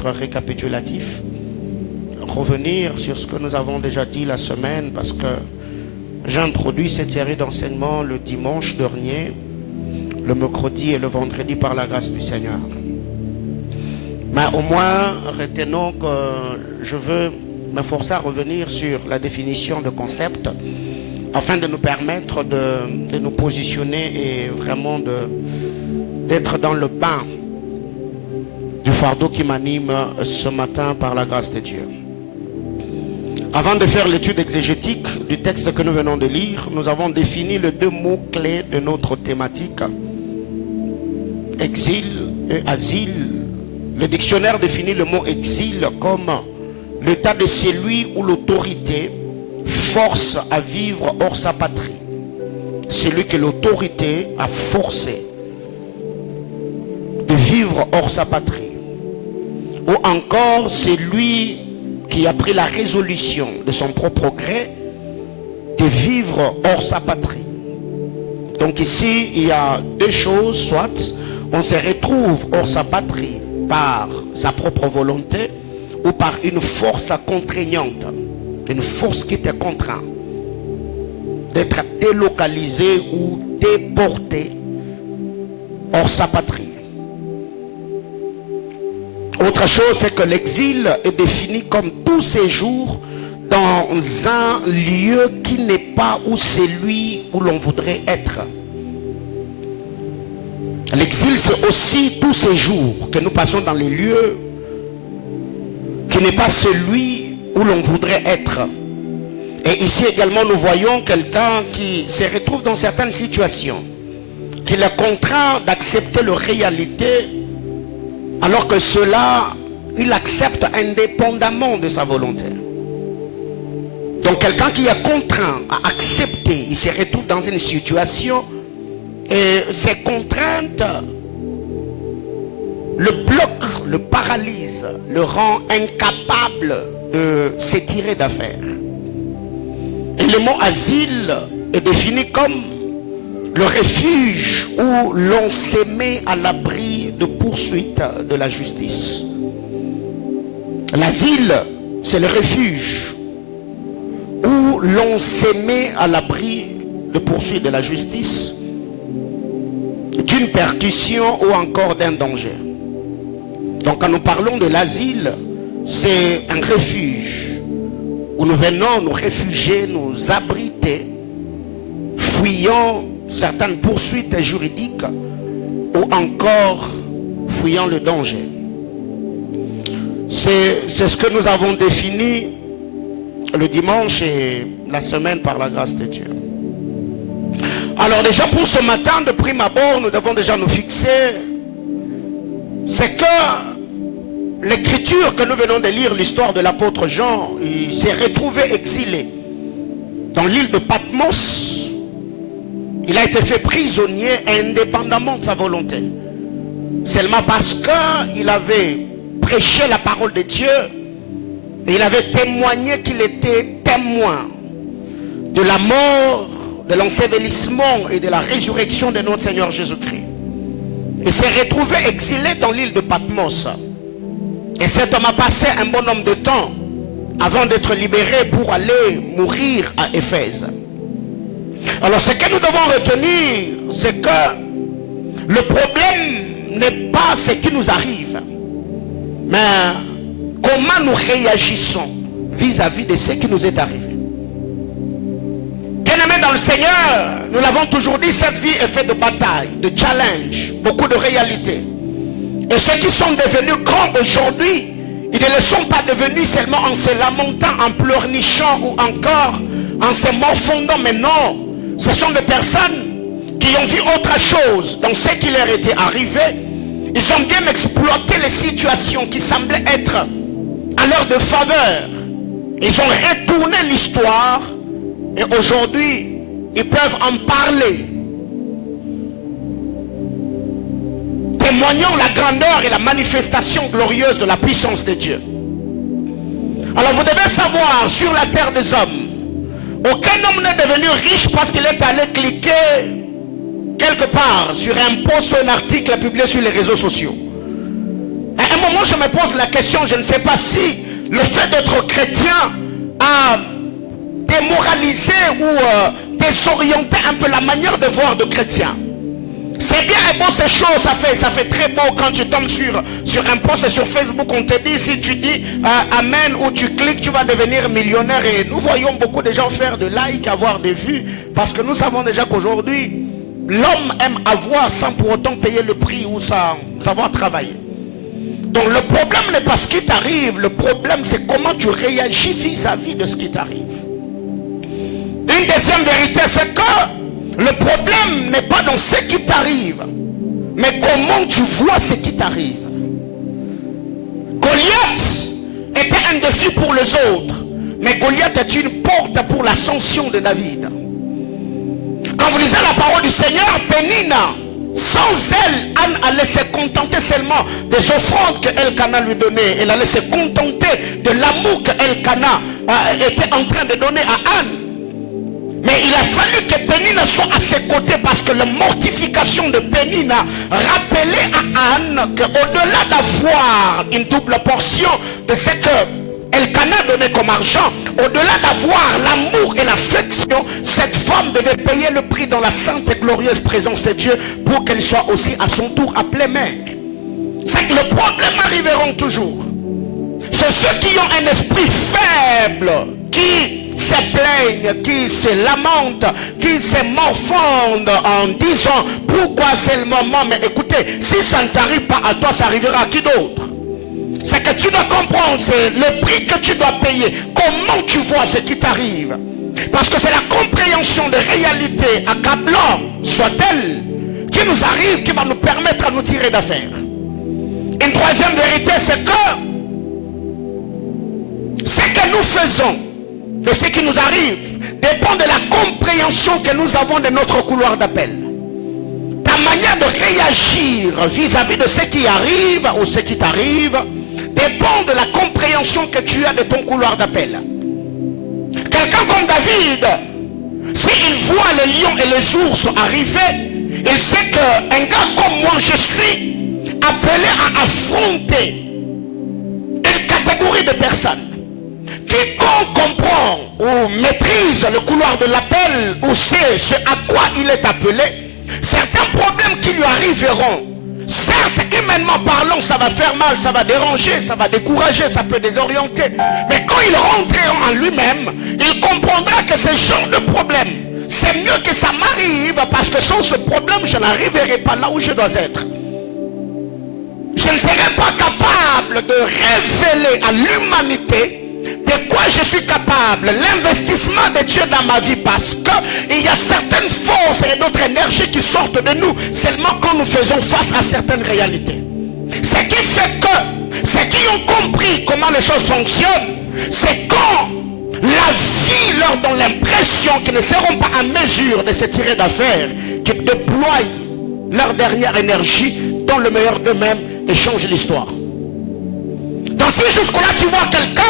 titre récapitulatif. Revenir sur ce que nous avons déjà dit la semaine, parce que j'ai introduit cette série d'enseignements le dimanche dernier, le mercredi et le vendredi par la grâce du Seigneur. Mais au moins, retenons que je veux m'efforcer à revenir sur la définition de concept afin de nous permettre de nous positionner et vraiment d'être dans le bain du fardeau qui m'anime ce matin par la grâce de Dieu. Avant de faire l'étude exégétique du texte que nous venons de lire, nous avons défini les deux mots clés de notre thématique: exil et asile. Le dictionnaire définit le mot exil comme l'état de celui où l'autorité force à vivre hors sa patrie. Celui que l'autorité a forcé de vivre hors sa patrie. Ou encore celui qui a pris la résolution de son propre gré de vivre hors sa patrie. Donc ici, il y a deux choses: soit on se retrouve hors sa patrie par sa propre volonté ou par une force contraignante, une force qui te contraint d'être délocalisé ou déporté hors sa patrie. Autre chose, c'est que l'exil est défini comme tout séjour dans un lieu qui n'est pas où celui où l'on voudrait être. L'exil, c'est aussi tout séjour que nous passons dans les lieux qui n'est pas celui où l'on voudrait être. Et ici également, nous voyons quelqu'un qui se retrouve dans certaines situations, qui est contraint d'accepter leur réalité, alors que cela, il accepte indépendamment de sa volonté. Donc quelqu'un qui est contraint à accepter, il se retrouve dans une situation et ces contraintes le bloquent, le paralysent, le rend incapable de s'étirer d'affaire. Et le mot asile est défini comme le refuge où l'on se met à l'abri de poursuites de la justice. L'asile, c'est le refuge où l'on se met à l'abri de poursuites de la justice, d'une percussion ou encore d'un danger. Donc quand nous parlons de l'asile, c'est un refuge où nous venons nous réfugier, nous abriter, fuyant certaines poursuites juridiques ou encore fuyant le danger. C'est ce que nous avons défini le dimanche et la semaine par la grâce de Dieu. Alors déjà pour ce matin, de prime abord, nous devons déjà nous fixer, c'est que l'écriture que nous venons de lire, l'histoire de l'apôtre Jean, il s'est retrouvé exilé dans l'île de Patmos. Il a été fait prisonnier indépendamment de sa volonté. Seulement parce qu'il avait prêché la parole de Dieu et il avait témoigné qu'il était témoin de la mort, de l'ensevelissement et de la résurrection de notre Seigneur Jésus-Christ. Il s'est retrouvé exilé dans l'île de Patmos. Et cet homme a passé un bon nombre de temps avant d'être libéré pour aller mourir à Éphèse. Alors ce que nous devons retenir, c'est que le problème n'est pas ce qui nous arrive, mais comment nous réagissons vis-à-vis de ce qui nous est arrivé. Bien-aimés dans le Seigneur, nous l'avons toujours dit, cette vie est faite de batailles, de challenges, beaucoup de réalités. Et ceux qui sont devenus grands aujourd'hui, ils ne le sont pas devenus seulement en se lamentant, en pleurnichant ou encore en se morfondant, mais non. Ce sont des personnes qui ont vu autre chose dans ce qui leur était arrivé. Ils ont bien exploité les situations qui semblaient être à leur de faveur. Ils ont retourné l'histoire et aujourd'hui, ils peuvent en parler. Témoignant la grandeur et la manifestation glorieuse de la puissance de Dieu. Alors vous devez savoir, sur la terre des hommes, aucun homme n'est devenu riche parce qu'il est allé cliquer quelque part sur un post ou un article publié sur les réseaux sociaux. À un moi je me pose la question, je ne sais pas si le fait d'être chrétien a démoralisé ou désorienté un peu la manière de voir de chrétien. C'est bien et beau ces choses, ça fait très beau quand tu tombes sur un post sur Facebook, on te dit, si tu dis Amen ou tu cliques, tu vas devenir millionnaire. Et nous voyons beaucoup de gens faire de likes, avoir des vues, parce que nous savons déjà qu'aujourd'hui, l'homme aime avoir sans pour autant payer le prix ou sans avoir travaillé. Donc le problème n'est pas ce qui t'arrive, le problème c'est comment tu réagis vis-à-vis de ce qui t'arrive. Une deuxième vérité, c'est que le problème n'est pas dans ce qui t'arrive, mais comment tu vois ce qui t'arrive. Goliath était un défi pour les autres, mais Goliath est une porte pour l'ascension de David. Quand vous lisez la parole du Seigneur, Pénina, sans elle, Anne allait se contenter seulement des offrandes que Elkana lui donnait. Elle allait se contenter de l'amour que Elkana était en train de donner à Anne. Mais il a fallu que Pénina soit à ses côtés, parce que la mortification de Pénina rappelait à Anne qu'au-delà d'avoir une double portion de ce que Elkana donnait comme argent, au-delà d'avoir l'amour et l'affection, cette femme devait payer le prix dans la sainte et glorieuse présence de Dieu pour qu'elle soit aussi à son tour appelée mère. C'est que le problème arriveront toujours. C'est ceux qui ont un esprit faible, qui se plaignent, qui se lamentent, qui se morfondent en disant pourquoi c'est le moment. Mais écoutez, si ça ne t'arrive pas à toi, ça arrivera à qui d'autre? C'est que tu dois comprendre, c'est le prix que tu dois payer. Comment tu vois ce qui t'arrive? Parce que c'est la compréhension de réalité accablant, soit-elle, qui nous arrive, qui va nous permettre à nous tirer d'affaire. Une troisième vérité, c'est que ce que nous faisons de ce qui nous arrive dépend de la compréhension que nous avons de notre couloir d'appel. Ta manière de réagir vis-à-vis de ce qui arrive ou ce qui t'arrive dépend de la compréhension que tu as de ton couloir d'appel. Quelqu'un comme David, s'il voit les lions et les ours arriver, il sait qu'un gars comme moi, je suis appelé à affronter une catégorie de personnes. Quiconque comprend ou maîtrise le couloir de l'appel ou sait ce à quoi il est appelé, certains problèmes qui lui arriveront, certes humainement parlant, ça va faire mal, ça va déranger, ça va décourager, ça peut désorienter, mais quand il rentrera en lui-même, il comprendra que ce genre de problème, c'est mieux que ça m'arrive, parce que sans ce problème, je n'arriverai pas là où je dois être. Je ne serai pas capable de révéler à l'humanité de quoi je suis capable, l'investissement de Dieu dans ma vie, parce qu'il y a certaines forces et d'autres énergies qui sortent de nous seulement quand nous faisons face à certaines réalités. Ce qui fait que ceux qui ont compris comment les choses fonctionnent, c'est quand la vie leur donne l'impression qu'ils ne seront pas en mesure de se tirer d'affaire, qu'ils déploient leur dernière énergie dans le meilleur d'eux-mêmes et changent l'histoire. Donc si jusque-là tu vois quelqu'un,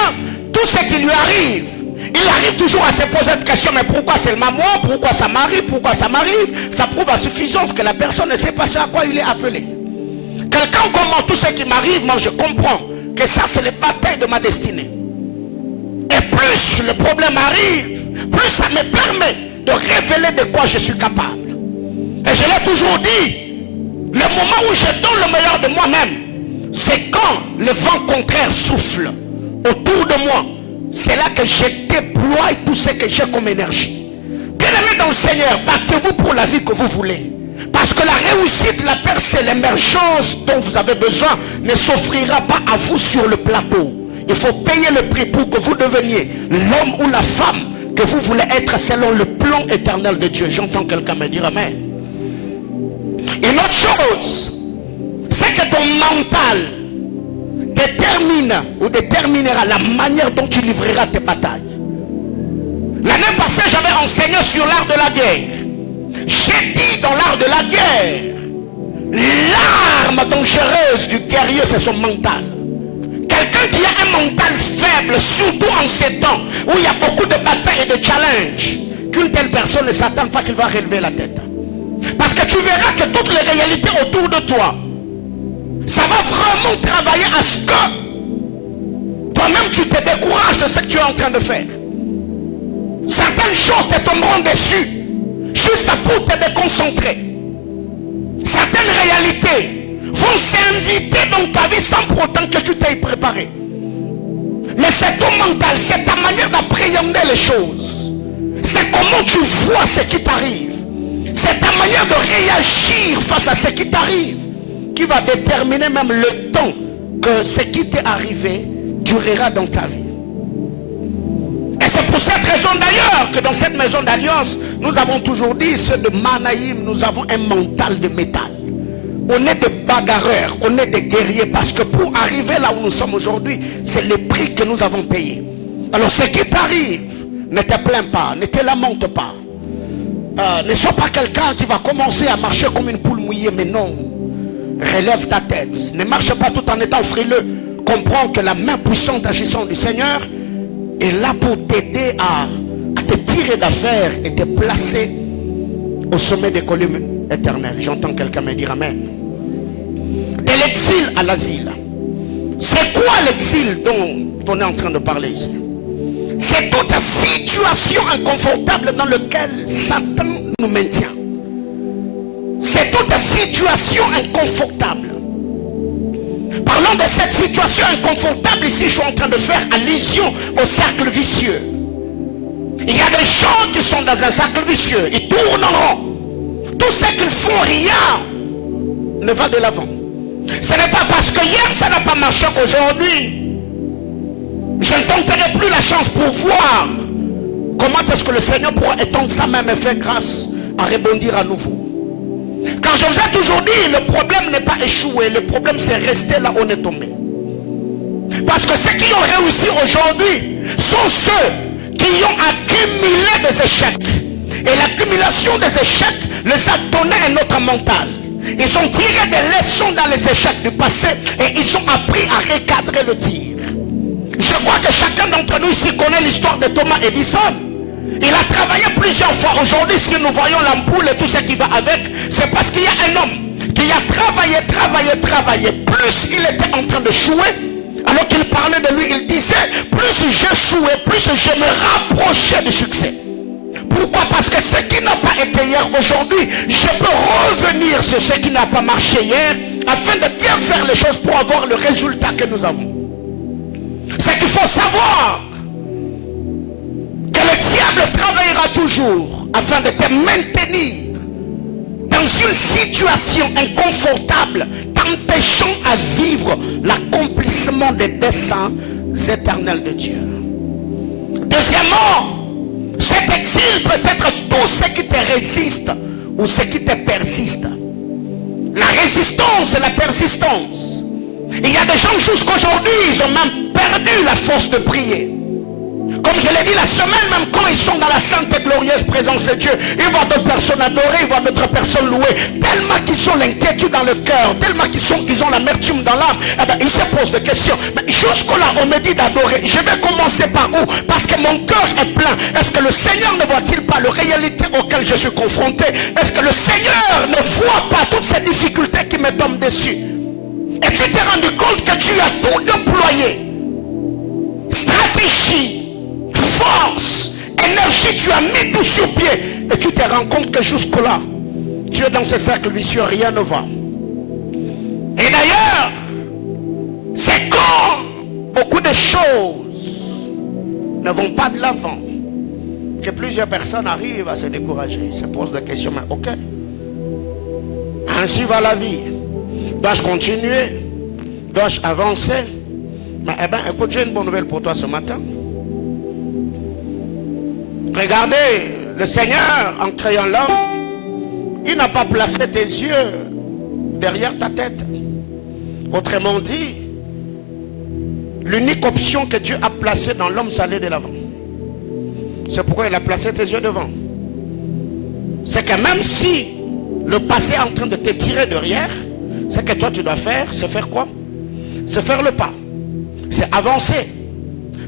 tout ce qui lui arrive, il arrive toujours à se poser cette question, mais pourquoi seulement moi? Pourquoi ça m'arrive? Pourquoi ça m'arrive? Ça prouve à suffisance que la personne ne sait pas ce à quoi il est appelé. Quelqu'un comme moi, tout ce qui m'arrive, moi je comprends que ça c'est les batailles de ma destinée. Et plus le problème arrive, plus ça me permet de révéler de quoi je suis capable. Et je l'ai toujours dit, le moment où je donne le meilleur de moi-même, c'est quand le vent contraire souffle autour de moi. C'est là que je déploie tout ce que j'ai comme énergie. Bien-aimés dans le Seigneur, battez-vous pour la vie que vous voulez. Parce que la réussite, la percée, l'émergence dont vous avez besoin ne s'offrira pas à vous sur le plateau. Il faut payer le prix pour que vous deveniez l'homme ou la femme que vous voulez être selon le plan éternel de Dieu. J'entends quelqu'un me dire amen. Une autre chose, c'est que ton mental détermine ou déterminera la manière dont tu livreras tes batailles. L'année passée, j'avais enseigné sur l'art de la guerre. J'ai dit dans l'art de la guerre, l'arme dangereuse du guerrier, c'est son mental. Quelqu'un qui a un mental faible, surtout en ces temps où il y a beaucoup de batailles et de challenges, qu'une telle personne ne s'attend pas qu'il va relever la tête. Parce que tu verras que toutes les réalités autour de toi, Ça va vraiment travailler à ce que toi-même tu te décourages de ce que tu es en train de faire. Certaines choses te tomberont dessus juste pour te déconcentrer. Certaines réalités vont s'inviter dans ta vie sans pour autant que tu t'aies préparé. Mais c'est ton mental, c'est ta manière d'appréhender les choses. C'est comment tu vois ce qui t'arrive. C'est ta manière de réagir face à ce qui t'arrive qui va déterminer même le temps que ce qui t'est arrivé durera dans ta vie. Et c'est pour cette raison d'ailleurs que dans cette maison d'alliance, nous avons toujours dit, ceux de Manaïm, nous avons un mental de métal. On est des bagarreurs, on est des guerriers, parce que pour arriver là où nous sommes aujourd'hui, c'est le prix que nous avons payé. Alors ce qui t'arrive, ne te plains pas, ne te lamente pas. Ne sois pas quelqu'un qui va commencer à marcher comme une poule mouillée, mais non. Relève ta tête. Ne marche pas tout en étant frileux. Comprends que la main puissante agissante du Seigneur est là pour t'aider à te tirer d'affaire et te placer au sommet des collines éternelles. J'entends quelqu'un me dire amen. De l'exil à l'asile. C'est quoi l'exil dont on est en train de parler ici? C'est toute situation inconfortable dans laquelle Satan nous maintient. C'est toute situation inconfortable. Parlons de cette situation inconfortable ici, je suis en train de faire allusion au cercle vicieux. Il y a des gens qui sont dans un cercle vicieux, ils tournent en rond. Tout ce qu'ils font, rien ne va de l'avant. Ce n'est pas parce que hier ça n'a pas marché qu'aujourd'hui je ne tenterai plus la chance pour voir comment est-ce que le Seigneur pourra étendre sa main et faire grâce à rebondir à nouveau. Quand je vous ai toujours dit, le problème n'est pas échoué, le problème c'est rester là où on est tombé. Parce que ceux qui ont réussi aujourd'hui sont ceux qui ont accumulé des échecs. Et l'accumulation des échecs les a donné un autre mental. Ils ont tiré des leçons dans les échecs du passé et ils ont appris à recadrer le tir. Je crois que chacun d'entre nous ici connaît l'histoire de Thomas Edison. Il a travaillé plusieurs fois. Aujourd'hui, si nous voyons l'ampoule et tout ce qui va avec, c'est parce qu'il y a un homme qui a travaillé. Plus il était en train de jouer, alors qu'il parlait de lui, il disait, plus je jouais, plus je me rapprochais du succès. Pourquoi? Parce que ce qui n'a pas été hier, aujourd'hui, je peux revenir sur ce qui n'a pas marché hier, afin de bien faire les choses pour avoir le résultat que nous avons. C'est qu'il faut savoir que le diable travaillera toujours afin de te maintenir dans une situation inconfortable, t'empêchant à vivre l'accomplissement des desseins éternels de Dieu. Deuxièmement, cet exil peut être tout ce qui te résiste ou ce qui te persiste. La résistance et la persistance. Il y a des gens jusqu'aujourd'hui, ils ont même perdu la force de prier. Comme je l'ai dit la semaine, même quand ils sont dans la sainte et glorieuse présence de Dieu, ils voient d'autres personnes adorer, ils voient d'autres personnes louer. Tellement qu'ils ont l'inquiétude dans le cœur, tellement qu'ils ont l'amertume dans l'âme, eh bien, ils se posent des questions. Mais jusque-là, on me dit d'adorer. Je vais commencer par où? Parce que mon cœur est plein. Est-ce que le Seigneur ne voit-il pas les réalités auxquelles je suis confronté? Est-ce que le Seigneur ne voit pas toutes ces difficultés qui me tombent dessus? Et tu t'es rendu compte que tu as tout déployé. Stratégie, force, énergie, tu as mis tout sur pied. Et tu te rends compte que jusque-là, tu es dans ce cercle vicieux, rien ne va. Et d'ailleurs, c'est quand beaucoup de choses ne vont pas de l'avant que plusieurs personnes arrivent à se décourager. Ils se posent des questions, mais ok, ainsi va la vie. Dois-je continuer? Dois-je avancer? Mais eh bien, écoute, j'ai une bonne nouvelle pour toi ce matin. Regardez, le Seigneur, en créant l'homme, il n'a pas placé tes yeux derrière ta tête. Autrement dit, l'unique option que Dieu a placée dans l'homme, c'est aller de l'avant. C'est pourquoi il a placé tes yeux devant. C'est que même si le passé est en train de te tirer derrière, ce que toi tu dois faire, c'est faire quoi? C'est faire le pas. C'est avancer.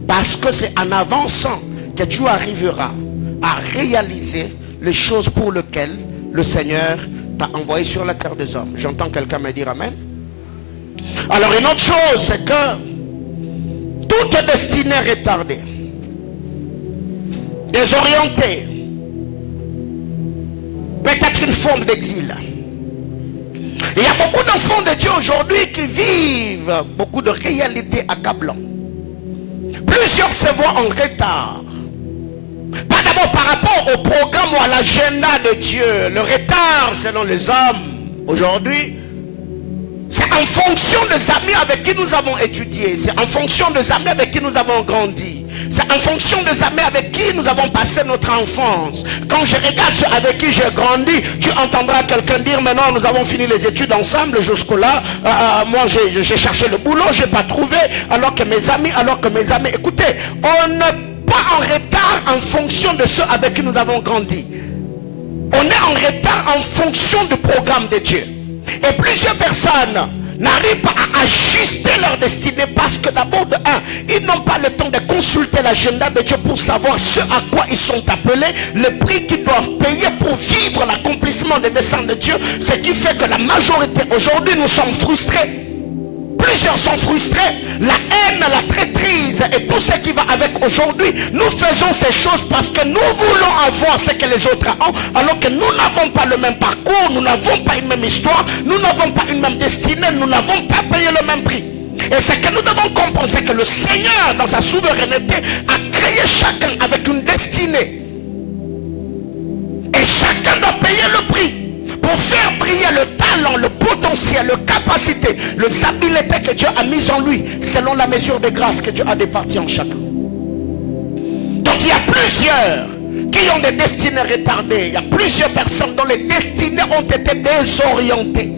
Parce que c'est en avançant que tu arriveras à réaliser les choses pour lesquelles le Seigneur t'a envoyé sur la terre des hommes. J'entends quelqu'un me dire amen. Alors une autre chose, c'est que toute destinée retardée, désorientée, peut-être une forme d'exil. Il y a beaucoup d'enfants de Dieu aujourd'hui qui vivent beaucoup de réalités accablantes. Plusieurs se voient en retard. Pas d'abord par rapport au programme ou à l'agenda de Dieu. Le retard selon les hommes aujourd'hui, c'est en fonction des amis avec qui nous avons étudié. C'est en fonction des amis avec qui nous avons grandi. C'est en fonction des amis avec qui nous avons passé notre enfance. Quand je regarde ceux avec qui j'ai grandi, tu entendras quelqu'un dire, maintenant nous avons fini les études ensemble jusque-là. Moi j'ai cherché le boulot, je n'ai pas trouvé. Alors que mes amis, écoutez, on n'est pas en retard en fonction de ceux avec qui nous avons grandi. On est en retard en fonction du programme de Dieu. Et plusieurs personnes n'arrivent pas à ajuster leur destinée parce que d'abord de un, ils n'ont pas le temps de consulter l'agenda de Dieu pour savoir ce à quoi ils sont appelés, le prix qu'ils doivent payer pour vivre l'accomplissement des desseins de Dieu. Ce qui fait que la majorité aujourd'hui nous sommes frustrés. Plusieurs sont frustrés, la haine, la traîtrise et tout ce qui va avec aujourd'hui. Nous faisons ces choses parce que nous voulons avoir ce que les autres ont, alors que nous n'avons pas le même parcours, nous n'avons pas une même histoire, nous n'avons pas une même destinée, nous n'avons pas payé le même prix. Et ce que nous devons comprendre, c'est que le Seigneur, dans sa souveraineté, a créé chacun avec une destinée. Et chacun doit payer le prix pour faire briller le talent, le potentiel, la capacité, les habiletés que Dieu a mises en lui, selon la mesure de grâce que Dieu a départie en chacun. Donc il y a plusieurs qui ont des destinées retardées. Il y a plusieurs personnes dont les destinées ont été désorientées.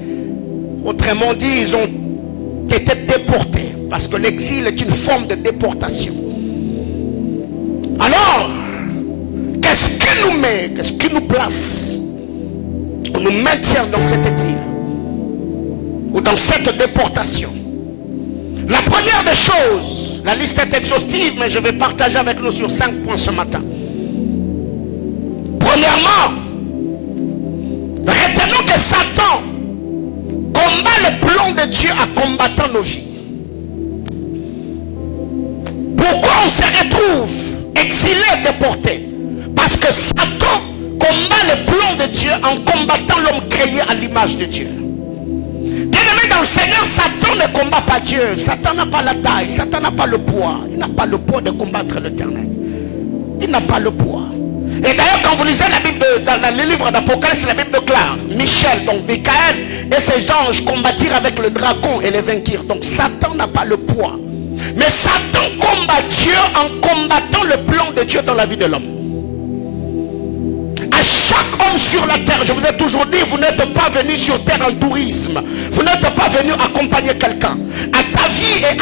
Autrement dit, ils ont été déportés. Parce que l'exil est une forme de déportation. Alors, qu'est-ce qui nous met, qu'est-ce qui nous place, on nous maintient dans cet exil ou dans cette déportation? La première des choses, la liste est exhaustive, mais je vais partager avec nous sur 5 points ce matin. Premièrement, retenons que Satan combat le plan de Dieu en combattant nos vies. Pourquoi on se retrouve exilé, déporté? Parce que Satan combat le plan de Dieu en combattant l'homme créé à l'image de Dieu. Bien-aimé dans le Seigneur, Satan ne combat pas Dieu. Satan n'a pas la taille, Satan n'a pas le poids. Il n'a pas le poids de combattre l'Éternel. Il n'a pas le poids. Et d'ailleurs, quand vous lisez la Bible, dans le livre d'Apocalypse, la Bible déclare Michel, donc Michael et ses anges combattirent avec le dragon et les vainquirent. Donc Satan n'a pas le poids. Mais Satan combat Dieu en combattant le plan de Dieu dans la vie de l'homme. À chaque homme sur la terre, je vous ai toujours dit, vous n'êtes pas venu sur terre en tourisme. Vous n'êtes pas venu accompagner quelqu'un. À ta vie est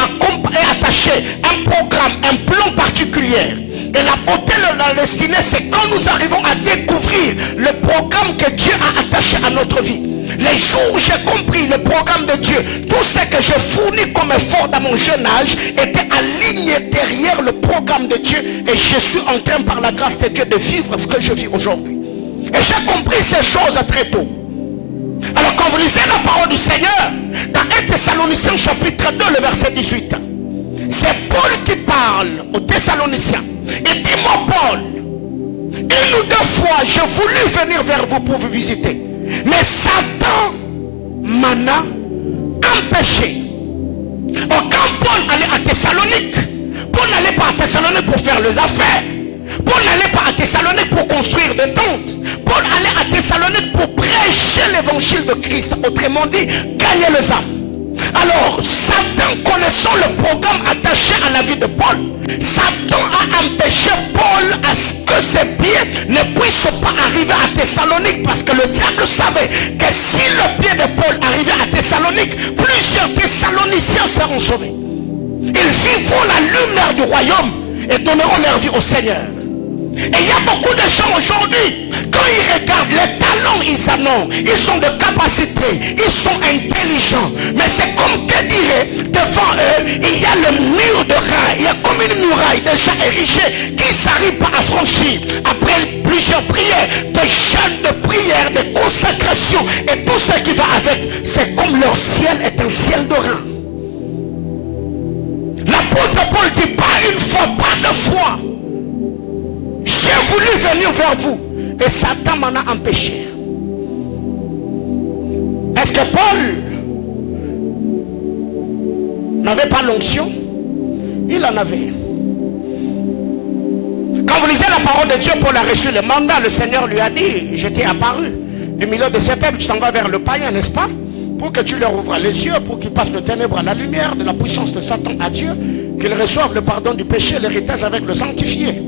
attaché un programme, un plan particulier. Et la beauté de la destinée, c'est quand nous arrivons à découvrir le programme que Dieu a attaché à notre vie. Les jours où j'ai compris le programme de Dieu, tout ce que j'ai fourni comme effort dans mon jeune âge était aligné derrière le programme de Dieu. Et je suis en train, par la grâce de Dieu, de vivre ce que je vis aujourd'hui. Et j'ai compris ces choses très tôt. Alors quand vous lisez la parole du Seigneur, dans 1 Thessaloniciens chapitre 2, le verset 18, c'est Paul qui parle aux Thessaloniciens. Il dit, moi Paul, une ou deux fois j'ai voulu venir vers vous pour vous visiter, mais Satan m'en a empêché. Or, quand Paul allait à Thessalonique, Paul n'allait pas à Thessalonique pour faire les affaires. Paul n'allait pas à Thessalonique pour construire des tentes. Paul allait à Thessalonique pour prêcher l'évangile de Christ. Autrement dit, gagner les âmes. Alors, Satan, connaissant le programme attaché à la vie de Paul, Satan a empêché Paul à ce que ses pieds ne puissent pas arriver à Thessalonique, parce que le diable savait que si le pied de Paul arrivait à Thessalonique, plusieurs Thessaloniciens seront sauvés. Ils vivront la lumière du royaume et donneront leur vie au Seigneur. Et il y a beaucoup de gens aujourd'hui, quand ils regardent les talents, ils en ont, ils ont des capacités, ils sont intelligents, mais c'est comme que dirait, devant eux, il y a le mur de rail, il y a comme une muraille déjà érigée qui n'arrive pas à franchir. Après plusieurs prières, de jeûnes, de prières, de consécrations, fornication et tout ce qui va avec, c'est comme leur ciel est un ciel de rein. L'apôtre Paul dit pas une fois, pas deux fois. J'ai voulu venir vers vous et Satan m'en a empêché. Est-ce que Paul n'avait pas l'onction? Il en avait. Quand vous lisez la parole de Dieu, Paul a reçu le mandat. Le Seigneur lui a dit, je t'ai apparu du milieu de ces peuples, tu t'en vas vers le païen, n'est-ce pas? Pour que tu leur ouvres les yeux, pour qu'ils passent de ténèbres à la lumière, de la puissance de Satan à Dieu, qu'ils reçoivent le pardon du péché, l'héritage avec le sanctifié.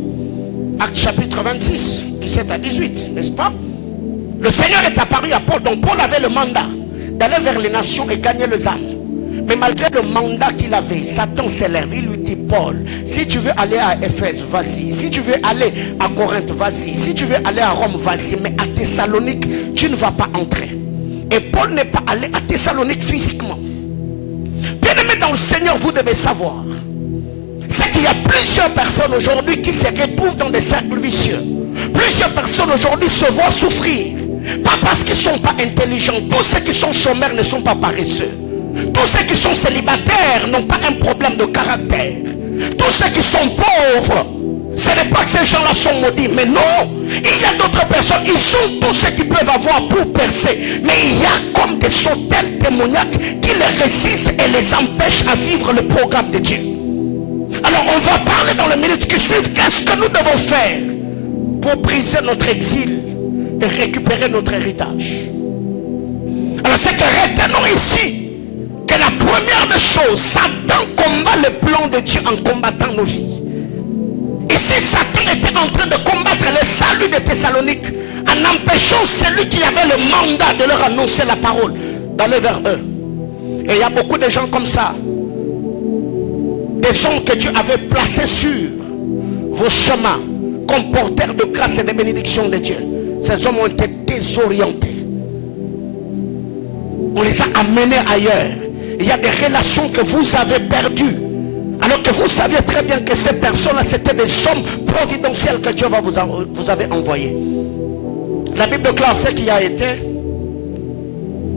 Acte chapitre 26, 17 à 18, n'est-ce pas? Le Seigneur est apparu à Paul, donc Paul avait le mandat d'aller vers les nations et gagner les âmes. Mais malgré le mandat qu'il avait, Satan s'élève, il lui dit, Paul, si tu veux aller à Éphèse, vas-y. Si tu veux aller à Corinthe, vas-y. Si tu veux aller à Rome, vas-y. Mais à Thessalonique, tu ne vas pas entrer. Et Paul n'est pas allé à Thessalonique physiquement. Bien-aimés dans le Seigneur, vous devez savoir, c'est qu'il y a plusieurs personnes aujourd'hui qui se retrouvent dans des cercles vicieux. Plusieurs personnes aujourd'hui se voient souffrir. Pas parce qu'ils ne sont pas intelligents. Tous ceux qui sont chômeurs ne sont pas paresseux. Tous ceux qui sont célibataires n'ont pas un problème de caractère. Tous ceux qui sont pauvres, ce n'est pas que ces gens-là sont maudits, mais non, il y a d'autres personnes, ils ont tout ce qu'ils peuvent avoir pour percer, mais il y a comme des sautelles démoniaques qui les résistent et les empêchent à vivre le programme de Dieu. Alors on va parler dans les minutes qui suivent, qu'est-ce que nous devons faire pour briser notre exil et récupérer notre héritage. Alors c'est que retenons ici que la première des choses, Satan combat le plan de Dieu en combattant nos vies. Ici, Satan était en train de combattre le salut de Thessalonique en empêchant celui qui avait le mandat de leur annoncer la parole d'aller vers eux. Et il y a beaucoup de gens comme ça, des hommes que Dieu avait placés sur vos chemins comme porteurs de grâce et de bénédiction de Dieu. Ces hommes ont été désorientés. On les a amenés ailleurs. Il y a des relations que vous avez perdues. Alors que vous saviez très bien que ces personnes-là, c'était des hommes providentiels que Dieu vous avait envoyés. La Bible déclare ce qui a été.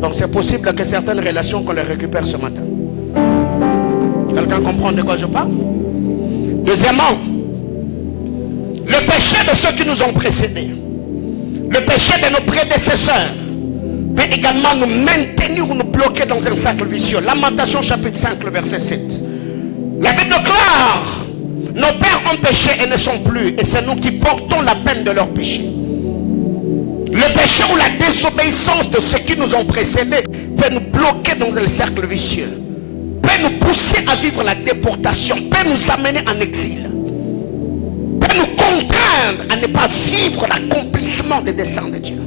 Donc c'est possible que certaines relations qu'on les récupère ce matin. Quelqu'un comprend de quoi je parle? Deuxièmement, le péché de ceux qui nous ont précédés, le péché de nos prédécesseurs, peut également nous maintenir ou nous bloquer dans un cercle vicieux. Lamentation chapitre 5, le verset 7. La Bible déclare, nos pères ont péché et ne sont plus, et c'est nous qui portons la peine de leur péché. Le péché ou la désobéissance de ceux qui nous ont précédés peut nous bloquer dans un cercle vicieux, peut nous pousser à vivre la déportation, peut nous amener en exil, peut nous contraindre à ne pas vivre l'accomplissement des desseins de Dieu.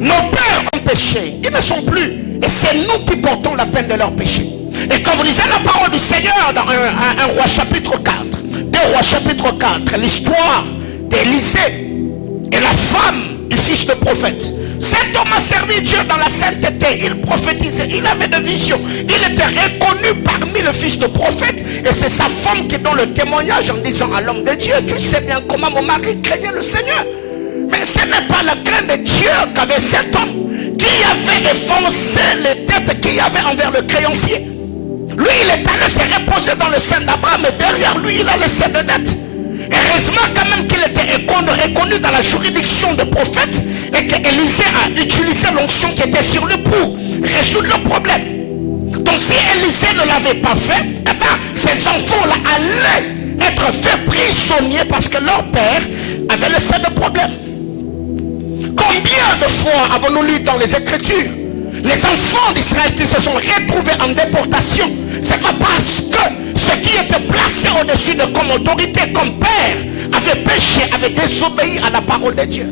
Nos pères ont péché, ils ne sont plus. Et c'est nous qui portons la peine de leur péché. Et quand vous lisez la parole du Seigneur dans 1 Roi chapitre 4, 2 Rois chapitre 4, l'histoire d'Élisée et la femme du fils de prophète. Cet homme a servi Dieu dans la sainteté, il prophétisait, il avait des visions, il était reconnu parmi le fils de prophète. Et c'est sa femme qui donne le témoignage en disant à l'homme de Dieu, tu sais bien comment mon mari craignait le Seigneur. Mais ce n'est pas la crainte de Dieu qu'avait cet homme qui avait effacé les dettes qu'il y avait envers le créancier. Lui, il est allé se reposer dans le sein d'Abraham, mais derrière lui, il a laissé des dettes. Heureusement quand même qu'il était reconnu dans la juridiction des prophètes et qu'Élisée a utilisé l'onction qui était sur lui pour résoudre le problème. Donc si Élisée ne l'avait pas fait, eh bien, ces enfants-là allaient être faits prisonniers parce que leur père avait laissé des problèmes. Combien de fois avons-nous lu dans les Écritures les enfants d'Israël qui se sont retrouvés en déportation? C'est pas parce que ceux qui étaient placés au-dessus de comme autorité, comme père, avaient péché, avaient désobéi à la parole de Dieu.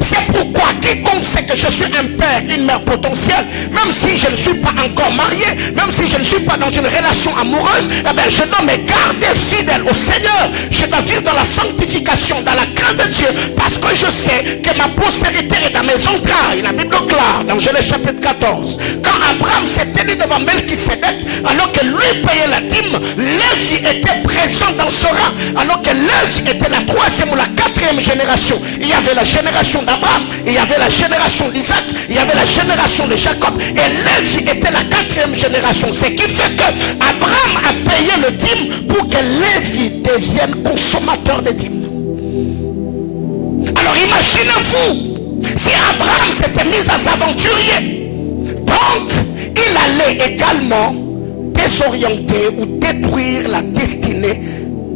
C'est pourquoi quiconque sait que je suis un père, une mère potentielle, même si je ne suis pas encore marié, même si je ne suis pas dans une relation amoureuse, eh bien, je dois me garder fidèle au Seigneur. Je dois vivre dans la sanctification, dans la crainte de Dieu, parce que je sais que ma postérité est dans mes entrailles. La Bible déclare dans Genèse chapitre 14, quand Abraham s'est tenu devant Melchisédek, alors que lui payait la dîme, Lévi était présent dans ce rang, alors que Lévi était la 3e ou la 4e génération. Il y avait la génération génération d'Abraham, il y avait la génération d'Isaac, il y avait la génération de Jacob, et Lévi était la 4e génération. Ce qui fait que Abraham a payé le dîme pour que Lévi devienne consommateur de dîmes. Alors imaginez-vous, si Abraham s'était mis à s'aventurier, donc il allait également désorienter ou détruire la destinée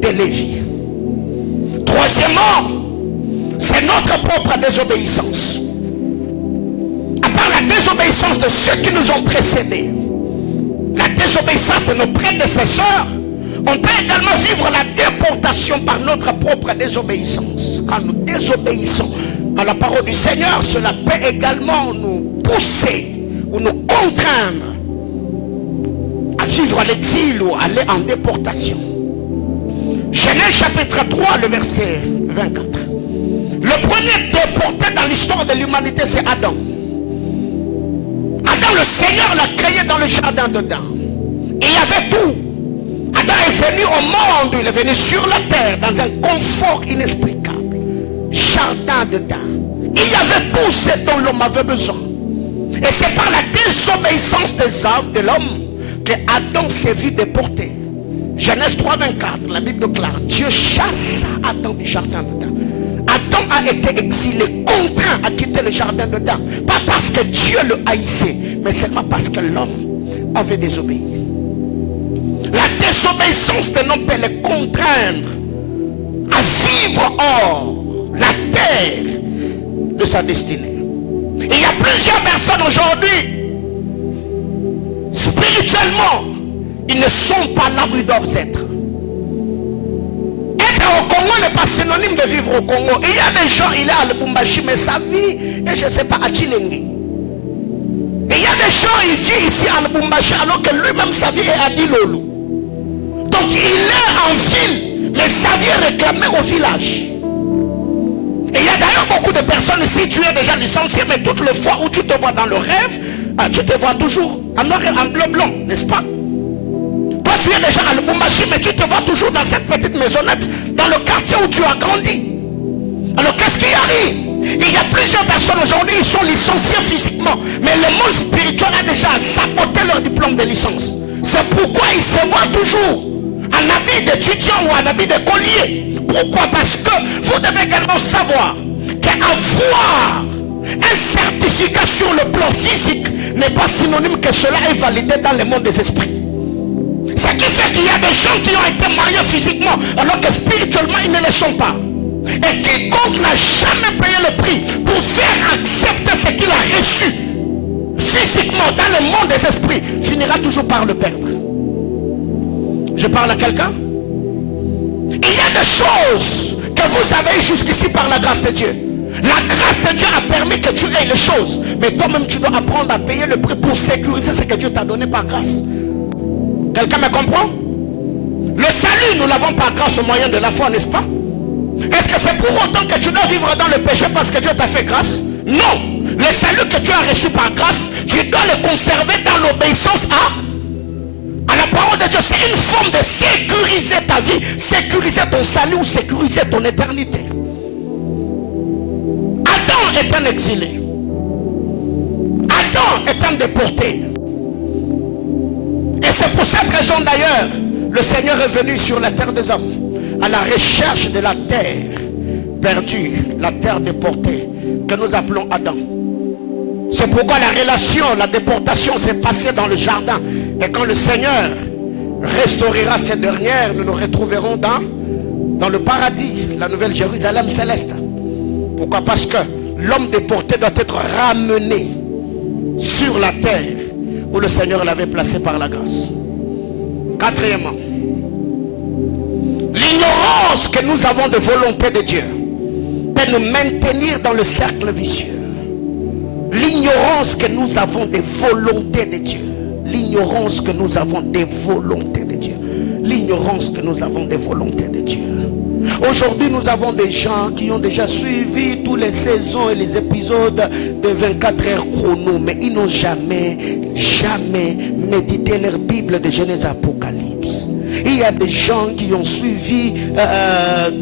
de Lévi. Troisièmement, c'est notre propre désobéissance. À part la désobéissance de ceux qui nous ont précédés, la désobéissance de nos prédécesseurs, on peut également vivre la déportation par notre propre désobéissance. Quand nous désobéissons à la parole du Seigneur, cela peut également nous pousser ou nous contraindre à vivre à l'exil ou aller en déportation. Genèse chapitre 3, le verset 24. Le premier déporté dans l'histoire de l'humanité, c'est Adam. Adam, le Seigneur l'a créé dans le jardin d'Éden. Et il y avait tout. Adam est venu au monde, il est venu sur la terre dans un confort inexplicable. Jardin d'Éden. Il y avait tout ce dont l'homme avait besoin. Et c'est par la désobéissance des hommes, de l'homme, que Adam s'est vu déporté. Genèse 3, 24, la Bible déclare, Dieu chassa Adam du jardin d'Éden. Adam a été exilé, contraint à quitter le jardin d'Éden. Pas parce que Dieu le haïssait, mais seulement parce que l'homme avait désobéi. La désobéissance de l'homme peut le contraindre à vivre hors la terre de sa destinée. Et il y a plusieurs personnes aujourd'hui, spirituellement, ils ne sont pas là où ils doivent être. Être au Congo n'est pas synonyme de vivre au Congo. Il y a des gens, il est à Lubumbashi, mais sa vie, et je ne sais pas, à Chilengi. Et il y a des gens, il vit ici à Lubumbashi, alors que lui-même, sa vie est à Dilolo. Donc il est en ville, mais sa vie est réclamée au village. Et il y a d'ailleurs beaucoup de personnes ici, tu es déjà licencié, mais toutes les fois où tu te vois dans le rêve, tu te vois toujours en noir et en bleu blanc, n'est-ce pas? Toi tu es déjà à Lubumbashi, mais tu te vois toujours dans cette petite maisonnette, dans le quartier où tu as grandi. Alors qu'est-ce qui arrive? Il y a plusieurs personnes aujourd'hui, ils sont licenciés physiquement, mais le monde spirituel a déjà saboté leur diplôme de licence. C'est pourquoi ils se voient toujours en habit d'étudiant ou en habit d'écolier. Pourquoi? Parce que vous devez également savoir qu'avoir une certification sur le plan physique n'est pas synonyme que cela est validé dans le monde des esprits. Ce qui fait qu'il y a des gens qui ont été mariés physiquement alors que spirituellement ils ne le sont pas. Et quiconque n'a jamais payé le prix pour faire accepter ce qu'il a reçu physiquement dans le monde des esprits finira toujours par le perdre. Je parle à quelqu'un? Il y a des choses que vous avez jusqu'ici par la grâce de Dieu. La grâce de Dieu a permis que tu aies les choses. Mais toi-même tu dois apprendre à payer le prix pour sécuriser ce que Dieu t'a donné par grâce. Quelqu'un me comprend? Le salut, nous l'avons par grâce au moyen de la foi, n'est-ce pas? Est-ce que c'est pour autant que tu dois vivre dans le péché parce que Dieu t'a fait grâce? Non. Le salut que tu as reçu par grâce, tu dois le conserver dans l'obéissance à la parole de Dieu. C'est une forme de sécuriser ta vie, sécuriser ton salut ou sécuriser ton éternité. Adam est un exilé. Adam est un déporté. Et c'est pour cette raison d'ailleurs, le Seigneur est venu sur la terre des hommes à la recherche de la terre perdue, la terre déportée, que nous appelons Adam. C'est pourquoi la relation, la déportation s'est passée dans le jardin. Et quand le Seigneur restaurera ces dernières, nous nous retrouverons dans le paradis, la nouvelle Jérusalem céleste. Pourquoi? Parce que l'homme déporté doit être ramené sur la terre où le Seigneur l'avait placé par la grâce. Quatrièmement, l'ignorance que nous avons de volonté de Dieu peut nous maintenir dans le cercle vicieux. L'ignorance que nous avons des volontés de Dieu. L'ignorance que nous avons des volontés de Dieu. L'ignorance que nous avons des volontés de Dieu. Aujourd'hui, nous avons des gens qui ont déjà suivi toutes les saisons et les épisodes de 24 heures chrono, mais ils n'ont jamais médité leur Bible de Genèse à Apocalypse. Ils Il y a des gens qui ont suivi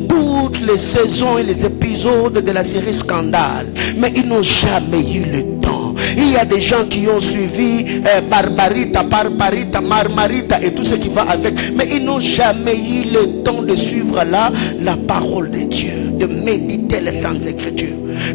toutes les saisons et les épisodes de la série Scandale, mais ils n'ont jamais eu le temps. Il y a des gens qui ont suivi Barbarita, Marmarita et tout ce qui va avec, mais ils n'ont jamais eu le temps de suivre la parole de Dieu, de méditer les Saintes Écritures.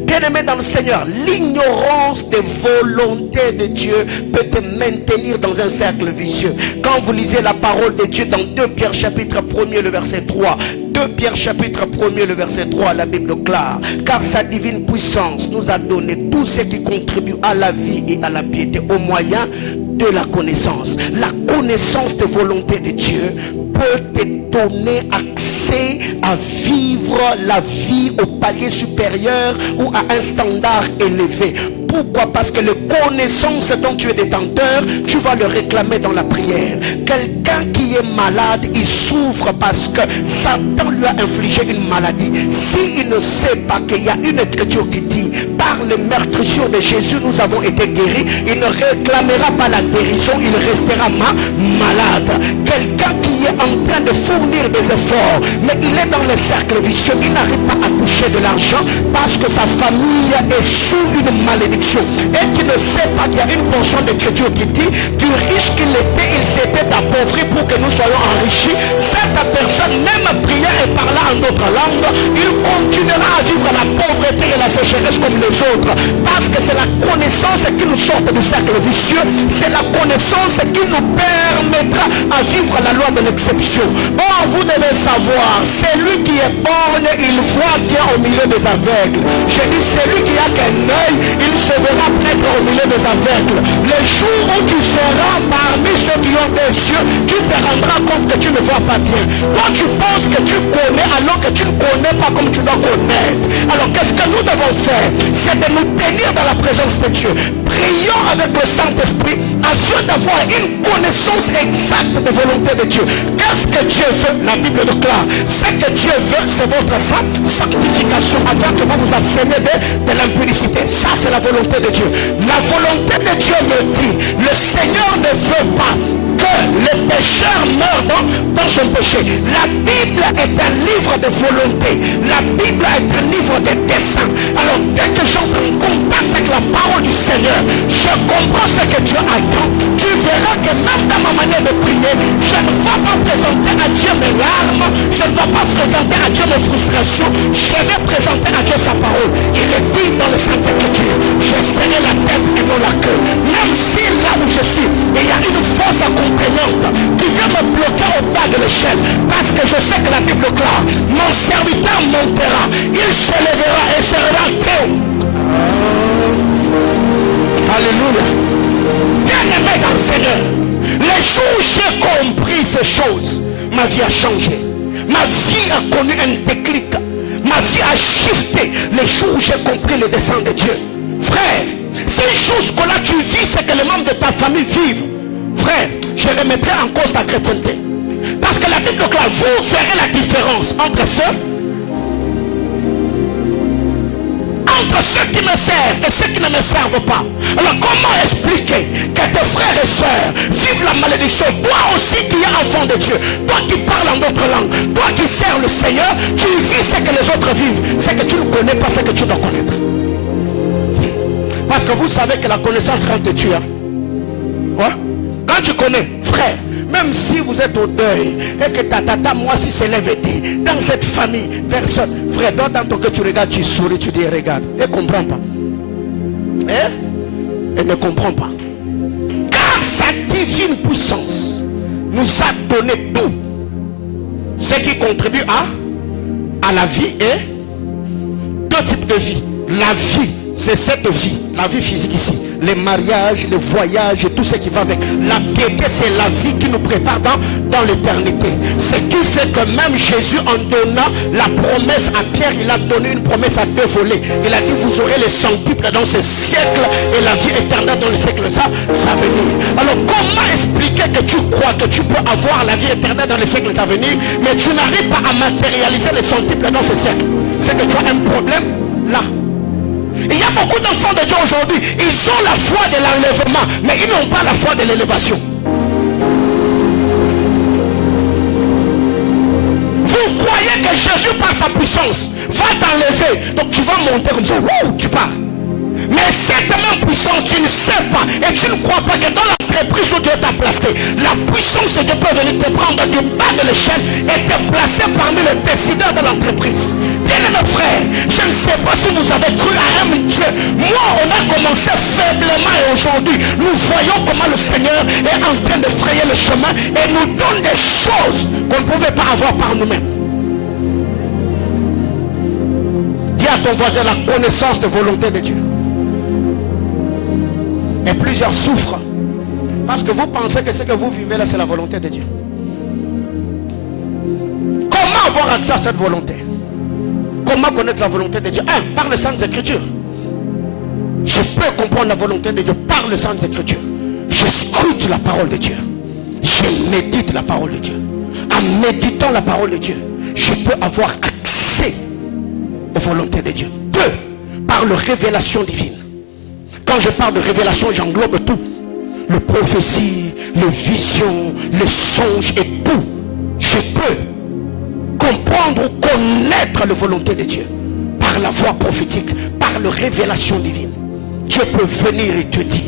Bien-aimé dans le Seigneur, l'ignorance des volontés de Dieu peut te maintenir dans un cercle vicieux. Quand vous lisez la parole de Dieu dans 2 Pierre chapitre 1er le verset 3, 2 Pierre chapitre 1er le verset 3, la Bible déclare: car sa divine puissance nous a donné tout ce qui contribue à la vie et à la piété au moyen de la connaissance. La connaissance des volontés de Dieu peut te donner accès à vivre la vie au palier supérieur ou à un standard élevé. Pourquoi? Parce que les connaissances dont tu es détenteur, tu vas le réclamer dans la prière. Quelqu'un qui est malade, il souffre parce que Satan lui a infligé une maladie. S'il ne sait pas qu'il y a une écriture qui dit: par les meurtrissures de Jésus, nous avons été guéris, il ne réclamera pas la guérison, il restera malade. Quelqu'un qui est en train de fournir des efforts, mais il est dans le cercle vicieux, il n'arrive pas à toucher de l'argent parce que sa famille est sous une malédiction, et qui ne sait pas qu'il y a une portion d'écriture qui dit: du riche qu'il était, il s'était appauvri pour que nous soyons enrichis. Cette personne, même priant et parlant en d'autres langues, il continuera à vivre la pauvreté et la sécheresse comme les autres, parce que c'est la connaissance qui nous sort du cercle vicieux, c'est la connaissance qui nous permettra à vivre la loi de l'exception. Or, vous devez savoir, celui qui est borgne, il voit bien au milieu des aveugles. Je dis, celui qui a qu'un œil, il se verra prêtre au milieu des aveugles. Le jour où tu seras parmi ceux qui ont des yeux, tu te rendras compte que tu ne vois pas bien. Toi, tu penses que tu connais alors que tu ne connais pas comme tu dois connaître. Alors, qu'est-ce que nous devons faire? C'est de nous tenir dans la présence de Dieu. Prions avec le Saint-Esprit afin d'avoir une connaissance exacte de volonté de Dieu. Qu'est-ce que Dieu veut? La Bible déclare: ce que Dieu veut, c'est votre sanctification, afin que vous vous abstenez de l'impudicité. Ça, c'est la volonté de Dieu. La volonté de Dieu me dit: le Seigneur ne veut pas que le pécheur meure dans son péché. La Bible est un livre de volonté. La Bible est un livre de dessein. Alors dès que j'entre en contact avec la parole du Seigneur, je comprends ce que Dieu attend. Tu verras que même dans ma manière de prier, je ne vais pas présenter à Dieu mes larmes, je ne vais pas présenter à Dieu mes frustrations, je vais présenter à Dieu sa parole. Il est dit dans le Saint Écriture: je serai la tête et non la queue. Même si là où je suis, il y a une force contraignante qui vient me bloquer au bas de l'échelle, parce que je sais que la Bible déclare: mon serviteur montera, il se lèvera et sera très haut. Alléluia. Bien-aimé dans le Seigneur, les jours où j'ai compris ces choses, ma vie a changé. Ma vie a connu un déclic. Ma vie a shifté les jours où j'ai compris le dessein de Dieu. Frère, ces choses que là tu vis, c'est que les membres de ta famille vivent. Frère, je remettrai en cause ta chrétienté. Parce que la Bible déclare: vous verrez la différence entre ceux qui me servent et ceux qui ne me servent pas. Alors comment expliquer que tes frères et sœurs vivent la malédiction? Toi aussi qui es enfant de Dieu, toi qui parles en d'autres langues, toi qui sers le Seigneur, tu vis ce que les autres vivent. C'est que tu ne connais pas ce que tu dois connaître. Parce que vous savez que la connaissance rend têtu. Ouais? Quand tu connais, frère, même si vous êtes au deuil et que ta tata, moi, si se lève et dit: dans cette famille, personne, frère, d'autant que tu regardes, tu souris, tu dis: regarde, elle ne comprend pas. Elle ne comprend pas. Car sa divine puissance nous a donné tout ce qui contribue à la vie et deux types de vie. La vie, c'est cette vie, la vie physique ici. Les mariages, les voyages et tout ce qui va avec. La piété, c'est la vie qui nous prépare dans l'éternité. Ce qui fait que même Jésus, en donnant la promesse à Pierre, il a donné une promesse à 2 volets. Il a dit: vous aurez les centuples dans ce siècle et la vie éternelle dans le siècle ça venir. Alors comment expliquer que tu crois que tu peux avoir la vie éternelle dans les siècles à venir, mais tu n'arrives pas à matérialiser les centuples dans ce siècle? C'est que tu as un problème là. Il y a beaucoup d'enfants de Dieu aujourd'hui, ils ont la foi de l'enlèvement, mais ils n'ont pas la foi de l'élévation. que Jésus par sa puissance va t'enlever. Donc tu vas monter comme ça, wouh, tu pars. Mais cette même puissance, tu ne sais pas et tu ne crois pas que dans l'entreprise où Dieu t'a placé, la puissance de Dieu peut venir te prendre du bas de l'échelle et te placer parmi les décideurs de l'entreprise. Bien-aimés frères, je ne sais pas si vous avez cru à un Dieu. Moi, on a commencé faiblement et aujourd'hui, nous voyons comment le Seigneur est en train de frayer le chemin et nous donne des choses qu'on ne pouvait pas avoir par nous-mêmes. Dis à ton voisin la connaissance de volonté de Dieu. Et plusieurs souffrent parce que vous pensez que ce que vous vivez là, c'est la volonté de Dieu. Comment avoir accès à cette volonté? Comment connaître la volonté de Dieu? Par les Saintes Écritures. Je peux comprendre la volonté de Dieu par les Saintes Écritures. Je scrute la parole de Dieu. Je médite la parole de Dieu. En méditant la parole de Dieu, je peux avoir accès aux volontés de Dieu. 2. Par la révélation divine. Quand je parle de révélation, j'englobe tout. Le prophétie, les visions, les songes et tout. Je peux comprendre ou connaître la volonté de Dieu. Par la voix prophétique, par la révélation divine. Dieu peut venir et te dire,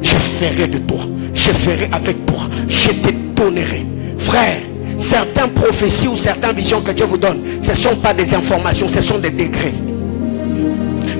je ferai de toi, je ferai avec toi, je te donnerai. Frère, certaines prophéties ou certaines visions que Dieu vous donne, ce ne sont pas des informations, ce sont des décrets.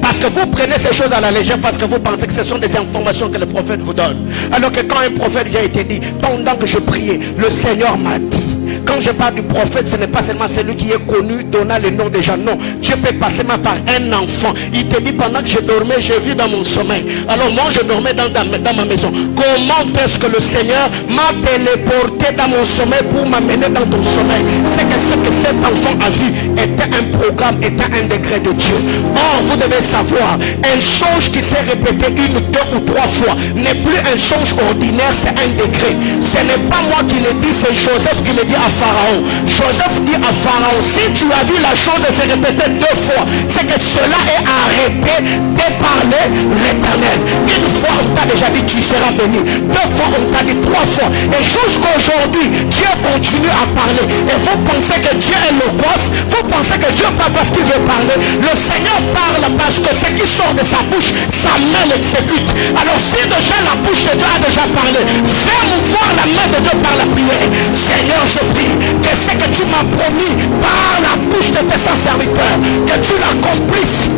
Parce que vous prenez ces choses à la légère parce que vous pensez que ce sont des informations que le prophète vous donne. Alors que quand un prophète vient et te dit, pendant que je priais, le Seigneur m'a dit. Quand je parle du prophète, ce n'est pas seulement celui qui est connu, donnant le nom des gens. Non, Dieu peut passer par un enfant. Il te dit, pendant que je dormais, j'ai vu dans mon sommeil. Alors moi, je dormais dans ma maison. Comment est-ce que le Seigneur m'a téléporté dans mon sommeil pour m'amener dans ton sommeil? C'est que ce que cet enfant a vu était un programme, était un décret de Dieu. Or, vous devez savoir, un songe qui s'est répété 1, 2 ou 3 fois n'est plus un songe ordinaire, c'est un décret. Ce n'est pas moi qui le dis, c'est Joseph qui le dit à Pharaon. Joseph dit à Pharaon, si tu as vu la chose se répéter 2 fois, c'est que cela est arrêté de parler l'Éternel. Une fois on t'a déjà dit tu seras béni, 2 fois on t'a dit 3 fois, et jusqu'à aujourd'hui Dieu continue à parler. Et vous pensez que Dieu est loquace, vous pensez que Dieu parle parce qu'il veut parler. Le Seigneur parle parce que ce qui sort de sa bouche, sa main l'exécute. Alors si déjà la bouche de Dieu a déjà parlé, fais mouvoir la main de Dieu par la prière. Seigneur, je prie que ce que tu m'as promis par la bouche de tes saints serviteurs, que tu l'accomplisses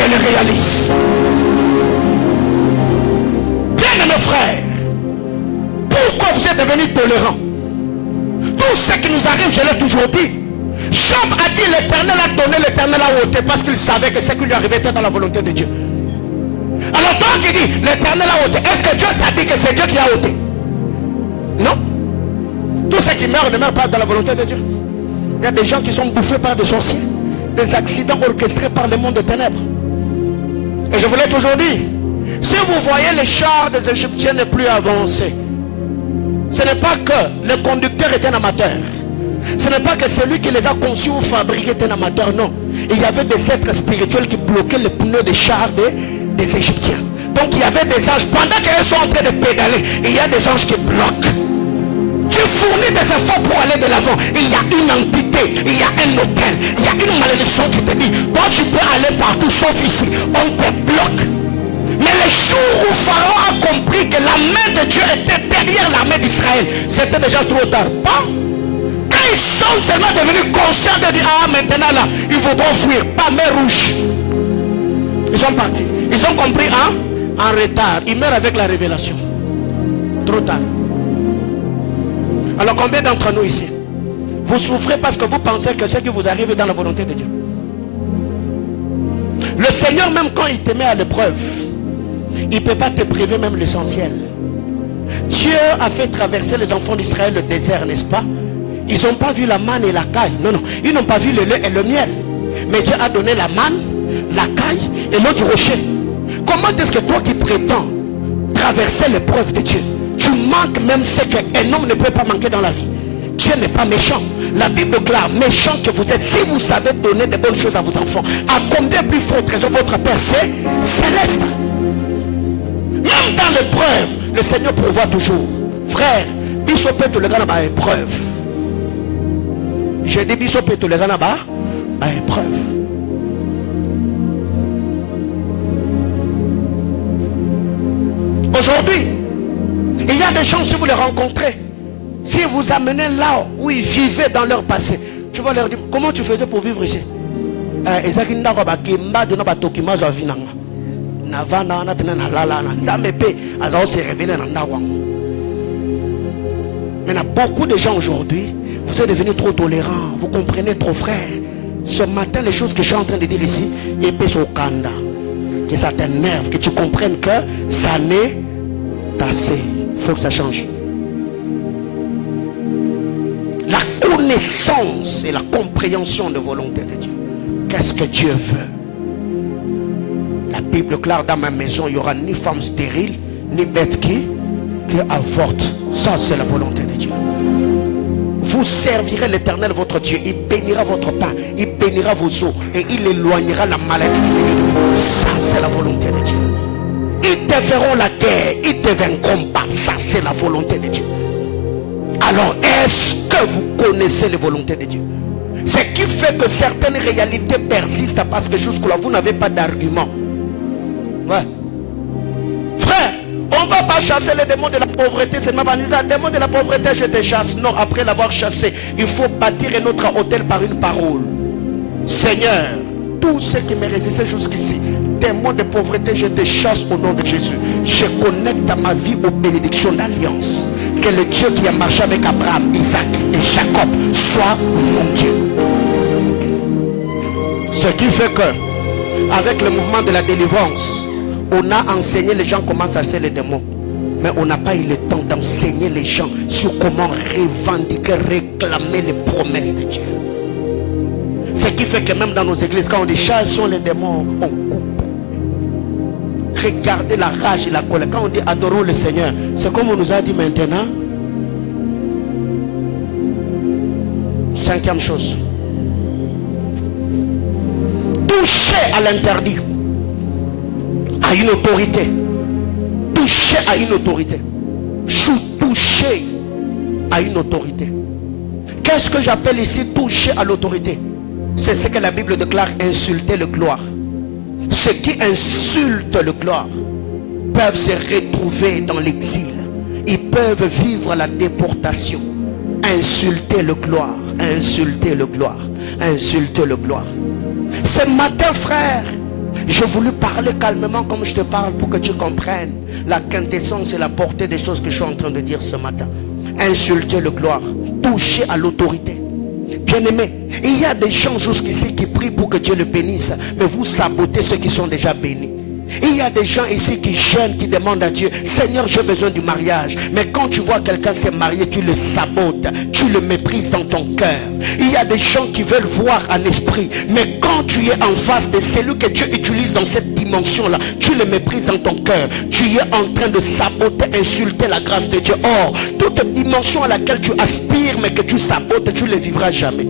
et le réalises. Bien mes frères, pourquoi vous êtes devenus tolérants? Tout ce qui nous arrive, je l'ai toujours dit. Job a dit l'Éternel a donné, l'Éternel a ôté, parce qu'il savait que ce qui lui arrivait était dans la volonté de Dieu. Alors toi qui dis l'Éternel a ôté, est-ce que Dieu t'a dit que c'est Dieu qui a ôté? Non. Tous ceux qui meurent ne meurent pas dans la volonté de Dieu. Il y a des gens qui sont bouffés par des sorciers, des accidents orchestrés par le monde des ténèbres. Et je vous l'ai toujours dit, si vous voyez les chars des Égyptiens ne plus avancer, ce n'est pas que le conducteur est un amateur. Ce n'est pas que celui qui les a conçus ou fabriqués est un amateur, non. Il y avait des êtres spirituels qui bloquaient les pneus des chars des Égyptiens. Donc il y avait des anges, pendant qu'ils sont en train de pédaler, il y a des anges qui bloquent. Tu fournis des efforts pour aller de l'avant. Il y a une entité, il y a un hôtel, il y a une malédiction qui te dit, toi tu peux aller partout sauf ici. On te bloque. Mais le jour où Pharaon a compris que la main de Dieu était derrière l'armée d'Israël, c'était déjà trop tard. Pas. Quand ils sont seulement devenus conscients de dire, ah maintenant là, ils voudront fuir, pas mer rouge. Ils sont partis. Ils ont compris en retard. Ils meurent avec la révélation. Trop tard. Alors combien d'entre nous ici, vous souffrez parce que vous pensez que ce qui vous arrive est dans la volonté de Dieu? Le Seigneur, même quand il te met à l'épreuve, il ne peut pas te priver même l'essentiel. Dieu a fait traverser les enfants d'Israël le désert, n'est-ce pas? Ils n'ont pas vu la manne et la caille. Non, non. Ils n'ont pas vu le lait et le miel. Mais Dieu a donné la manne, la caille et l'eau du rocher. Comment est-ce que toi qui prétends traverser l'épreuve de Dieu, tu manques même ce qu'un homme ne peut pas manquer dans la vie? Dieu n'est pas méchant. La Bible déclare, méchant que vous êtes, si vous savez donner de bonnes choses à vos enfants, à combien plus forte raison votre Père c'est céleste. Même dans l'épreuve, le Seigneur pourvoit toujours. Frère, biso peut le gars épreuve. Je dis biso peut le gars à épreuve. Aujourd'hui, il y a des gens, si vous les rencontrez, si vous amenez là où ils vivaient dans leur passé, tu vas leur dire, comment tu faisais pour vivre ici? Maintenant, beaucoup de gens aujourd'hui, vous êtes devenus trop tolérants, vous comprenez trop, frère. Ce matin, les choses que je suis en train de dire ici, épaisse au kanda, que ça t'énerve, que tu comprennes que ça n'est assez. Il faut que ça change. La connaissance et la compréhension de volonté de Dieu. Qu'est-ce que Dieu veut? La Bible déclare, dans ma maison, il n'y aura ni femme stérile, ni bête qui avorte. Ça, c'est la volonté de Dieu. Vous servirez l'Éternel, votre Dieu. Il bénira votre pain, il bénira vos eaux et il éloignera la maladie du milieu de vous. Ça, c'est la volonté de Dieu. Ils te feront la guerre, ils te vaincront pas. Ça, c'est la volonté de Dieu. Alors, est-ce que vous connaissez les volontés de Dieu? Ce qui fait que certaines réalités persistent parce que jusque-là, vous n'avez pas d'argument. Ouais. Frère, on ne va pas chasser les démons de la pauvreté. C'est ma valise. Démon de la pauvreté, je te chasse. Non, après l'avoir chassé, il faut bâtir un autre hôtel par une parole. Seigneur, tous ceux qui me résistaient jusqu'ici, démons de pauvreté, je te chasse au nom de Jésus. Je connecte à ma vie aux bénédictions d'alliance. Que le Dieu qui a marché avec Abraham, Isaac et Jacob soit mon Dieu. Ce qui fait que, avec le mouvement de la délivrance, on a enseigné les gens comment chasser les démons. Mais on n'a pas eu le temps d'enseigner les gens sur comment revendiquer, réclamer les promesses de Dieu. Ce qui fait que même dans nos églises, quand on dit chassons les démons, on coupe. Regardez la rage et la colère. Quand on dit adorons le Seigneur, c'est comme on nous a dit maintenant. Cinquième chose. Toucher à l'interdit, à une autorité. Toucher à une autorité. Toucher à une autorité. Qu'est-ce que j'appelle ici toucher à l'autorité? C'est ce que la Bible déclare insulter le gloire. Ceux qui insultent le gloire peuvent se retrouver dans l'exil. Ils peuvent vivre la déportation. Insulter le gloire, insulter le gloire, insulter le gloire. Ce matin, frère, j'ai voulu parler calmement comme je te parle pour que tu comprennes la quintessence et la portée des choses que je suis en train de dire ce matin. Insulter le gloire, toucher à l'autorité. Bien-aimé, il y a des gens jusqu'ici qui prient pour que Dieu le bénisse, mais vous sabotez ceux qui sont déjà bénis. Il y a des gens ici qui gênent, qui demandent à Dieu, Seigneur, j'ai besoin du mariage. Mais quand tu vois quelqu'un se marier, tu le sabotes, tu le méprises dans ton cœur. Il y a des gens qui veulent voir en esprit, mais quand tu es en face de celui que Dieu utilise dans cette dimension-là, tu le méprises dans ton cœur. Tu es en train de saboter, insulter la grâce de Dieu. Or, toute dimension à laquelle tu aspires, mais que tu sabotes, tu ne le vivras jamais.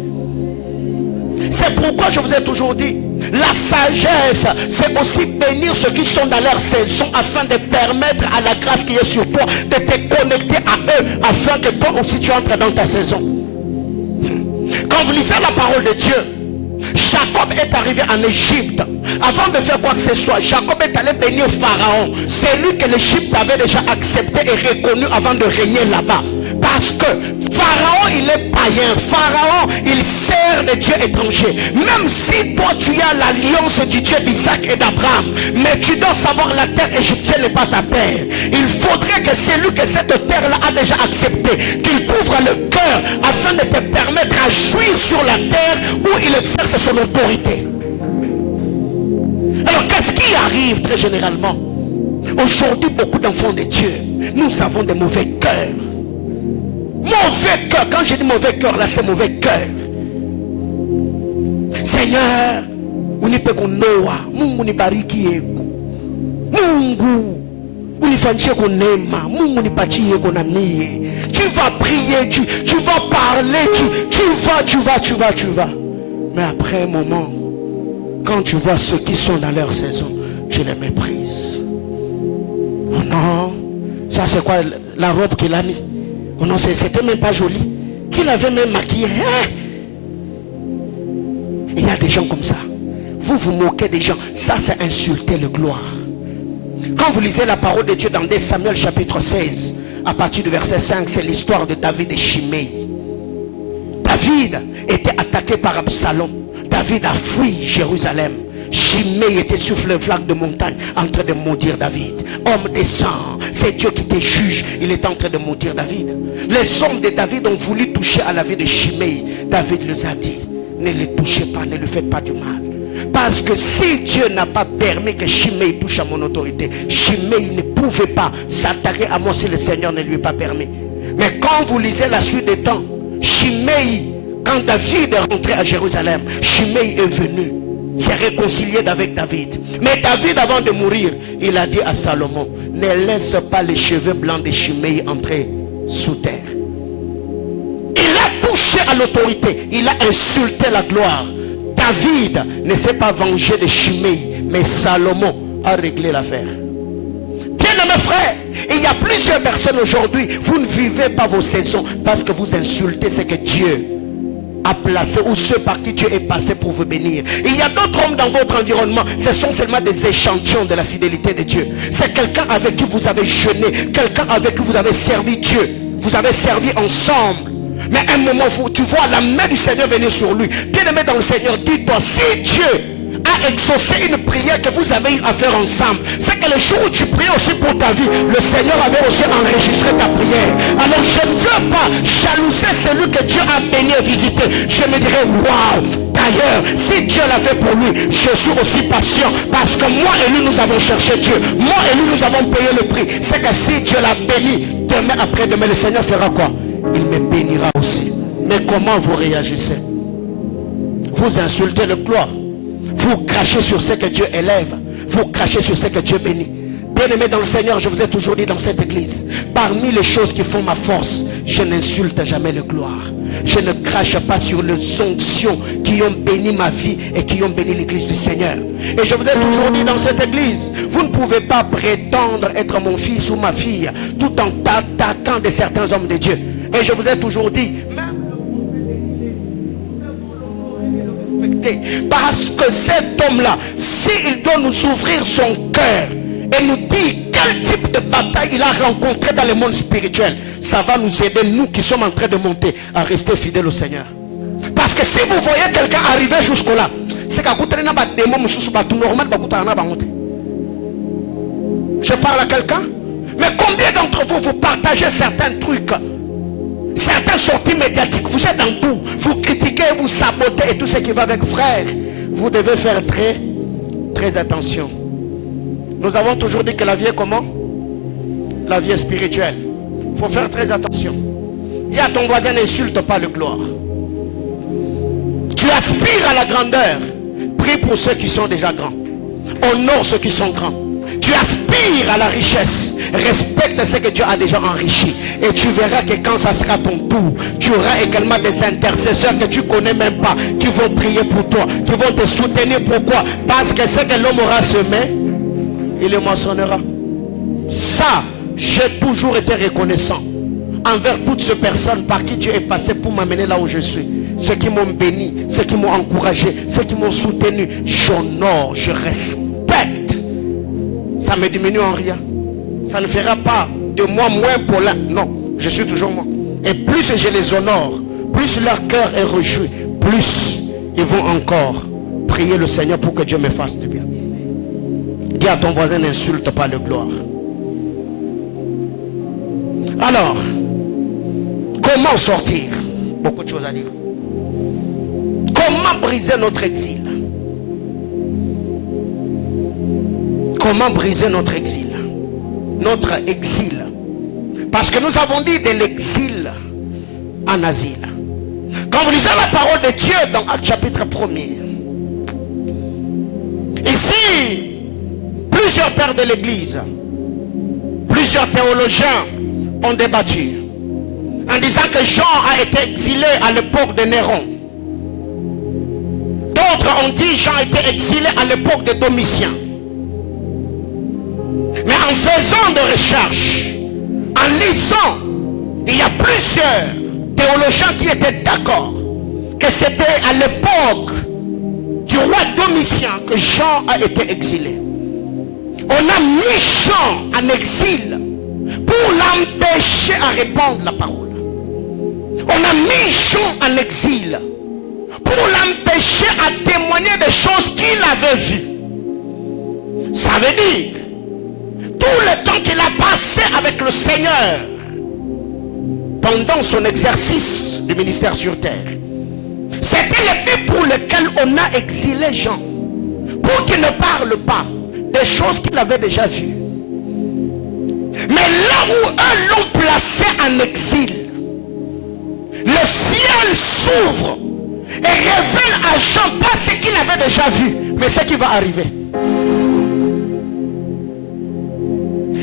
C'est pourquoi je vous ai toujours dit, la sagesse, c'est aussi bénir ceux qui sont dans leur saison afin de permettre à la grâce qui est sur toi de te connecter à eux afin que toi aussi tu entres dans ta saison. Quand vous lisez la parole de Dieu, Jacob est arrivé en Égypte. Avant de faire quoi que ce soit, Jacob est allé bénir Pharaon. C'est lui que l'Égypte avait déjà accepté et reconnu avant de régner là-bas. Parce que Pharaon, il est païen. Pharaon, il sert des dieux étrangers. Même si toi, tu as l'alliance du Dieu d'Isaac et d'Abraham, mais tu dois savoir la terre égyptienne n'est pas ta terre. Il faudrait que celui que cette terre-là a déjà accepté, qu'il t'ouvre le cœur afin de te permettre à jouir sur la terre où il exerce son autorité. Alors qu'est-ce qui arrive très généralement? Aujourd'hui, beaucoup d'enfants de Dieu, nous avons des mauvais cœurs. Mauvais cœur, quand je dis mauvais cœur, là c'est mauvais cœur. Seigneur, unipe kunoa, Mungu nibariki yeku. Mungu, unifanyie kunema, Mungu nipatie kunamie. Tu vas prier, tu vas parler, tu vas. Mais après un moment, quand tu vois ceux qui sont dans leur saison, tu les méprises. Oh non, ça c'est quoi la robe qu'il a mis? Oh non, c'était même pas joli. Qu'il avait même maquillé. Il y a des gens comme ça. Vous vous moquez des gens. Ça, c'est insulter le gloire. Quand vous lisez la parole de Dieu dans 2 Samuel chapitre 16, à partir du verset 5, c'est l'histoire de David et Shimei. David était attaqué par Absalom. David a fui Jérusalem. Shimei était sur le flanc de montagne en train de maudire David. Homme de sang, c'est Dieu qui te juge. Il est en train de maudire David. Les hommes de David ont voulu toucher à la vie de Shimei. David les a dit, ne le touchez pas, ne le faites pas du mal. Parce que si Dieu n'a pas permis que Shimei touche à mon autorité, Shimei ne pouvait pas s'attaquer à moi si le Seigneur ne lui a pas permis. Mais quand vous lisez la suite des temps, Shimei, quand David est rentré à Jérusalem, Shimei est venu s'est réconcilié avec David. Mais David, avant de mourir, il a dit à Salomon, ne laisse pas les cheveux blancs de Shimei entrer sous terre. Il a touché à l'autorité, il a insulté la gloire. David ne s'est pas vengé de Shimei, mais Salomon a réglé l'affaire. Bien-aimés frères, il y a plusieurs personnes aujourd'hui, vous ne vivez pas vos saisons parce que vous insultez ce que Dieu a placé ou ceux par qui Dieu est passé pour vous bénir. Il y a d'autres hommes dans votre environnement, ce sont seulement des échantillons de la fidélité de Dieu. C'est quelqu'un avec qui vous avez jeûné, quelqu'un avec qui vous avez servi Dieu, vous avez servi ensemble. Mais à un moment, tu vois la main du Seigneur venir sur lui. Bien aimé dans le Seigneur, dis-toi, si Dieu a exaucé une prière que vous avez eu à faire ensemble, c'est que le jour où tu priais aussi pour ta vie, le Seigneur avait aussi enregistré ta prière. Alors je ne veux pas jalouser celui que Dieu a béni et visité. Je me dirais, waouh, d'ailleurs, si Dieu l'a fait pour lui, je suis aussi patient, parce que moi et lui nous avons cherché Dieu, moi et lui nous avons payé le prix. C'est que si Dieu l'a béni, demain après-demain, le Seigneur fera quoi? Il me bénira aussi. Mais comment vous réagissez? Vous insultez le gloire, vous crachez sur ce que Dieu élève, vous crachez sur ce que Dieu bénit. Bien-aimé dans le Seigneur, je vous ai toujours dit dans cette église, parmi les choses qui font ma force, je n'insulte jamais le gloire. Je ne crache pas sur les onctions qui ont béni ma vie et qui ont béni l'église du Seigneur. Et je vous ai toujours dit dans cette église, vous ne pouvez pas prétendre être mon fils ou ma fille tout en t'attaquant de certains hommes de Dieu. Et je vous ai toujours dit, parce que cet homme-là, s'il doit nous ouvrir son cœur et nous dire quel type de bataille il a rencontré dans le monde spirituel, ça va nous aider, nous qui sommes en train de monter, à rester fidèles au Seigneur. Parce que si vous voyez quelqu'un arriver jusqu'au-là, c'est qu'à côté de normal, je parle à quelqu'un. Mais combien d'entre vous, vous partagez certains trucs, certaines sorties médiatiques, vous êtes dans tout, vous critiquez, vous sabotez et tout ce qui va avec, frère. Vous devez faire très attention. Nous avons toujours dit que la vie est comment? La vie est spirituelle. Il faut faire très attention. Dis à ton voisin, n'insulte pas le gloire. Tu aspires à la grandeur, prie pour ceux qui sont déjà grands, honore ceux qui sont grands. Tu aspires à la richesse, respecte ce que Dieu a déjà enrichi, et tu verras que quand ça sera ton tour, tu auras également des intercesseurs que tu connais même pas, qui vont prier pour toi, qui vont te soutenir. Pourquoi? Parce que ce que l'homme aura semé, il le moissonnera. Ça, j'ai toujours été reconnaissant envers toutes ces personnes par qui Dieu est passé pour m'amener là où je suis. Ceux qui m'ont béni, ceux qui m'ont encouragé, ceux qui m'ont soutenu, j'honore, je respecte. Ça me diminue en rien. Ça ne fera pas de moi moins pour l'un. Non, je suis toujours moi. Et plus je les honore, plus leur cœur est réjoui, plus ils vont encore prier le Seigneur pour que Dieu me fasse du bien. Dis à ton voisin, n'insulte pas le gloire. Alors, comment sortir? Beaucoup de choses à dire. Comment briser notre exil? Comment briser notre exil? Notre exil. Parce que nous avons dit de l'exil en asile. Quand vous lisez la parole de Dieu dans Actes chapitre 1er, ici, plusieurs pères de l'église, plusieurs théologiens ont débattu en disant que Jean a été exilé à l'époque de Néron. D'autres ont dit Jean a été exilé à l'époque de Domitien. Mais en faisant des recherches, en lisant, il y a plusieurs théologiens qui étaient d'accord que c'était à l'époque du roi Domitien que Jean a été exilé. On a mis Jean en exil pour l'empêcher à répandre la parole. On a mis Jean en exil pour l'empêcher à témoigner des choses qu'il avait vues. Ça veut dire, tout le temps qu'il a passé avec le Seigneur, pendant son exercice du ministère sur terre, c'était le but pour lequel on a exilé Jean, pour qu'il ne parle pas des choses qu'il avait déjà vues. Mais là où eux l'ont placé en exil, le ciel s'ouvre et révèle à Jean pas ce qu'il avait déjà vu, mais ce qui va arriver.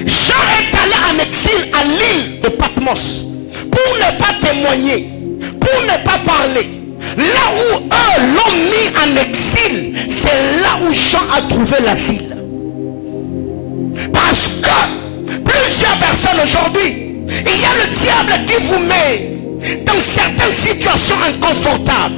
Jean est allé en exil à l'île de Patmos pour ne pas témoigner, pour ne pas parler. Là où eux l'ont mis en exil, c'est là où Jean a trouvé l'asile. Parce que plusieurs personnes aujourd'hui, il y a le diable qui vous met dans certaines situations inconfortables,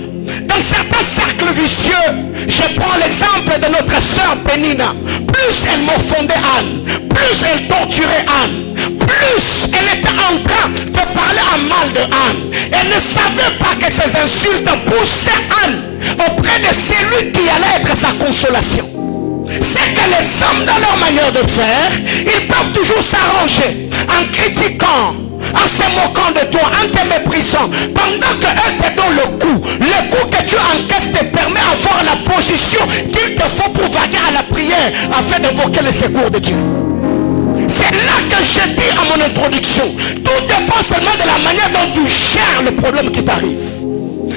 dans certains cercles vicieux. Je prends l'exemple de notre sœur Pénina. Plus elle morfondait Anne, plus elle torturait Anne, plus elle était en train de parler en mal de Anne. Elle ne savait pas que ces insultes poussaient Anne auprès de celui qui allait être sa consolation. C'est que les hommes, dans leur manière de faire, ils peuvent toujours s'arranger en critiquant, en se moquant de toi, en te méprisant, pendant que eux te donnent le coup que tu encaisses te permet d'avoir la position qu'il te faut pour vaguer à la prière afin d'invoquer le secours de Dieu. C'est là que je dis à mon introduction, tout dépend seulement de la manière dont tu gères le problème qui t'arrive.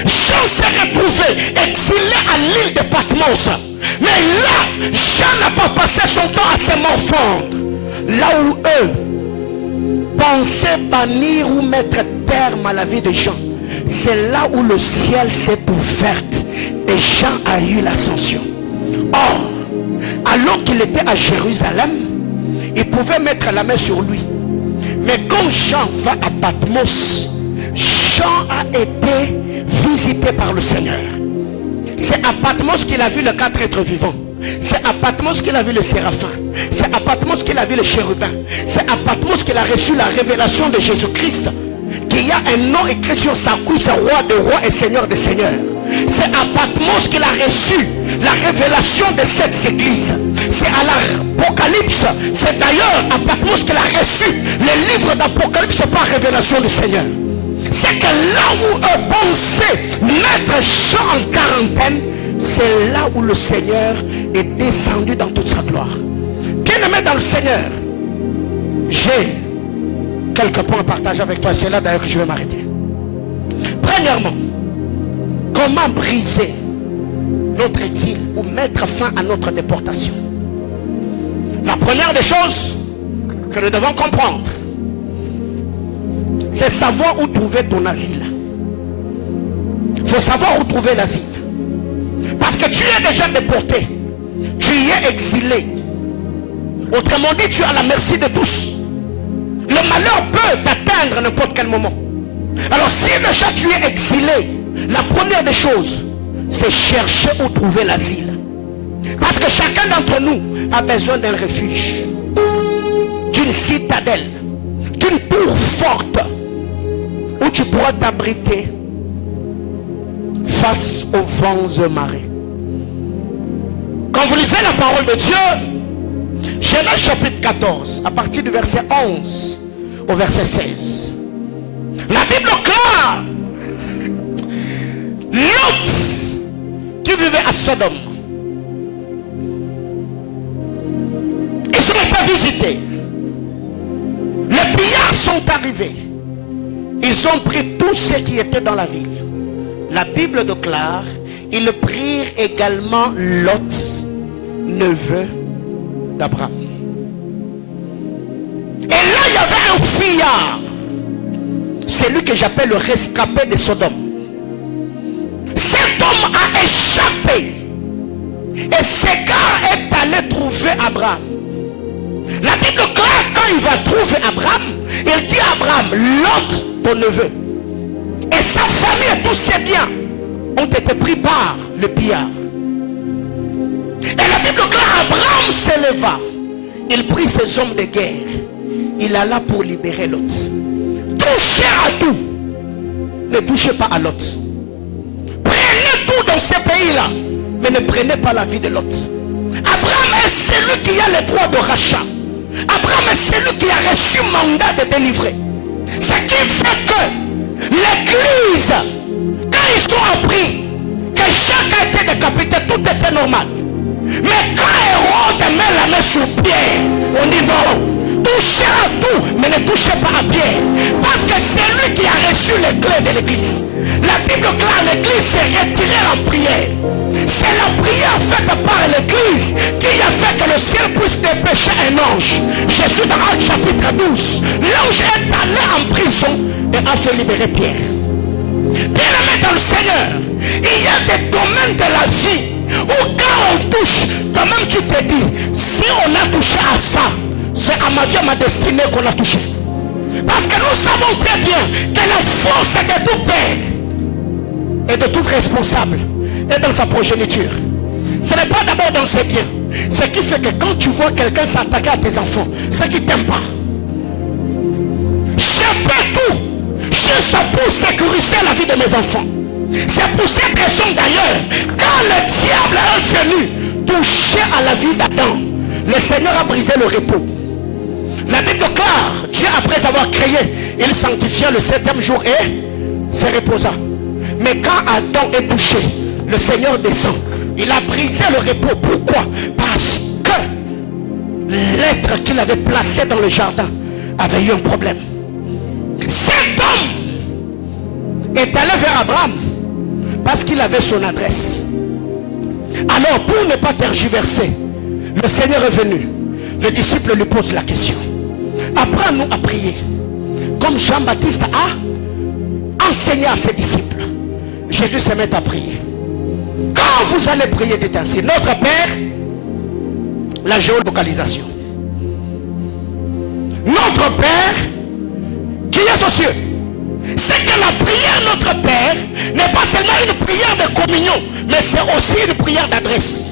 Jean s'est retrouvé exilé à l'île de Patmos. Mais là, Jean n'a pas passé son temps à se morfondre. Là où eux pensaient bannir ou mettre terme à la vie de Jean, c'est là où le ciel s'est ouvert et Jean a eu l'ascension. Or, alors qu'il était à Jérusalem, il pouvait mettre la main sur lui. Mais quand Jean va à Patmos, Jean a été visité par le Seigneur. C'est à Patmos qu'il a vu les 4 êtres vivants. C'est à Patmos qu'il a vu les séraphins. C'est à Patmos qu'il a vu les chérubins. C'est à Patmos qu'il a reçu la révélation de Jésus-Christ. Qu'il y a un nom écrit sur sa cuisse, roi de rois et seigneur de seigneurs. C'est à Patmos qu'il a reçu la révélation de cette église. C'est à l'Apocalypse. C'est d'ailleurs à Patmos qu'il a reçu le livre d'Apocalypse par révélation du Seigneur. C'est que là où eux pensaient mettre Jean en quarantaine, c'est là où le Seigneur est descendu dans toute sa gloire. Bien-aimé dans le Seigneur, j'ai quelques points à partager avec toi. C'est là d'ailleurs que je vais m'arrêter. Premièrement, comment briser notre exil ou mettre fin à notre déportation. La première des choses que nous devons comprendre, c'est savoir où trouver ton asile. Il faut savoir où trouver l'asile. Parce que tu es déjà déporté. Tu y es exilé. Autrement dit, tu es à la merci de tous. Le malheur peut t'atteindre à n'importe quel moment. Alors si déjà tu es exilé, la première des choses, c'est chercher où trouver l'asile. Parce que chacun d'entre nous a besoin d'un refuge, d'une citadelle, d'une tour forte où tu pourras t'abriter face aux vents et marées. Quand vous lisez la parole de Dieu, Genèse chapitre 14, à partir du verset 11 au verset 16, la Bible clare, Lot qui vivait à Sodome, ils ont été visités. Les pillards sont arrivés. Ils ont pris tout ce qui était dans la ville. La Bible déclare, ils prirent également Lot, neveu d'Abraham. Et là, il y avait un fuyard. C'est lui que j'appelle le rescapé de Sodome. Cet homme a échappé. Et Ségar est allé trouver Abraham. La Bible claire, quand il va trouver Abraham, il dit à Abraham, Lot, ton neveu, et sa famille et tous ses biens ont été pris par le pillard. Et la Bible déclare, Abraham s'éleva. Il prit ses hommes de guerre. Il alla pour libérer Lot. Touchez à tout. Ne touchez pas à Lot. Prenez tout dans ces pays-là. Mais ne prenez pas la vie de Lot. Abraham est celui qui a le droit de rachat. Abraham est celui qui a reçu mandat de délivrer. Ce qui fait que l'église, quand ils sont appris que chacun était décapité, tout était normal. Mais quand Hérode met la main sur Pierre, on dit non, touchez à tout, mais ne touchez pas à Pierre. Parce que c'est lui qui a reçu les clés de l'église. La Bible déclare l'église s'est retirée en prière. C'est la prière faite par l'église qui a fait que le ciel puisse dépêcher un ange. Jésus dans Actes chapitre 12, l'ange est allé en prison et a fait libérer Pierre. Bien-aimé dans le Seigneur, il y a des domaines de la vie où quand on touche, toi-même tu te dis, si on a touché à ça, c'est à ma vie, à ma destinée qu'on a touché. Parce que nous savons très bien que la force de tout père et de tout responsable est dans sa progéniture. Ce n'est pas d'abord dans ses biens. Ce qui fait que quand tu vois quelqu'un s'attaquer à tes enfants, c'est qu'il ne t'aime pas. Je peux tout juste pour sécuriser la vie de mes enfants. C'est pour cette raison d'ailleurs, quand le diable est venu toucher à la vie d'Adam, le Seigneur a brisé le repos. La Bible déclare, Dieu après avoir créé, il sanctifia le 7e jour et se reposa. Mais quand Adam est touché, le Seigneur descend. Il a brisé le repos. Pourquoi? Parce que l'être qu'il avait placé dans le jardin avait eu un problème. Cet homme est allé vers Abraham parce qu'il avait son adresse. Alors pour ne pas tergiverser, le Seigneur est venu. Le disciple lui pose la question. Apprends-nous à prier comme Jean-Baptiste a enseigné à ses disciples. Jésus se met à prier. Quand vous allez prier, dites ainsi: Notre Père, la géolocalisation. Notre Père qui est aux cieux. C'est que la prière Notre Père n'est pas seulement une prière de communion, mais c'est aussi une prière d'adresse.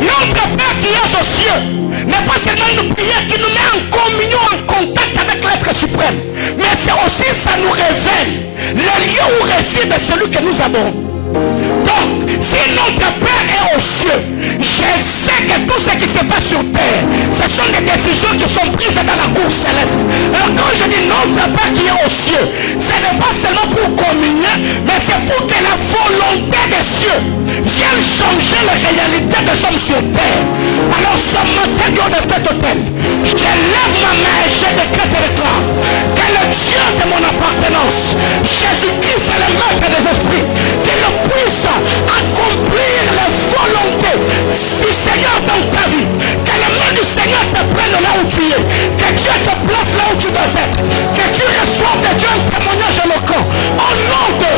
Notre Père qui est aux cieux n'est pas seulement une prière qui nous met en communion, en contact avec l'être suprême, mais c'est aussi, ça nous révèle le lieu où réside celui que nous adorons. Donc, si notre Père est aux cieux, je sais que tout ce qui se passe sur terre, ce sont des décisions qui sont prises dans la cour céleste. Alors quand je dis notre Père qui est aux cieux, ce n'est pas seulement pour communier, mais c'est pour que la volonté des cieux vienne changer la réalité des hommes sur terre. Alors ce matin, lors de cet hôtel, je lève ma main et je décrète et déclare que le Dieu de mon appartenance, Jésus-Christ est le maître des esprits, qu'il puisse accomplir la volonté du Seigneur dans ta vie. Que la main du Seigneur te prenne là où tu es. Que Dieu te place là où tu dois être. Que tu reçoives de Dieu un témoignage éloquent. Au nom de...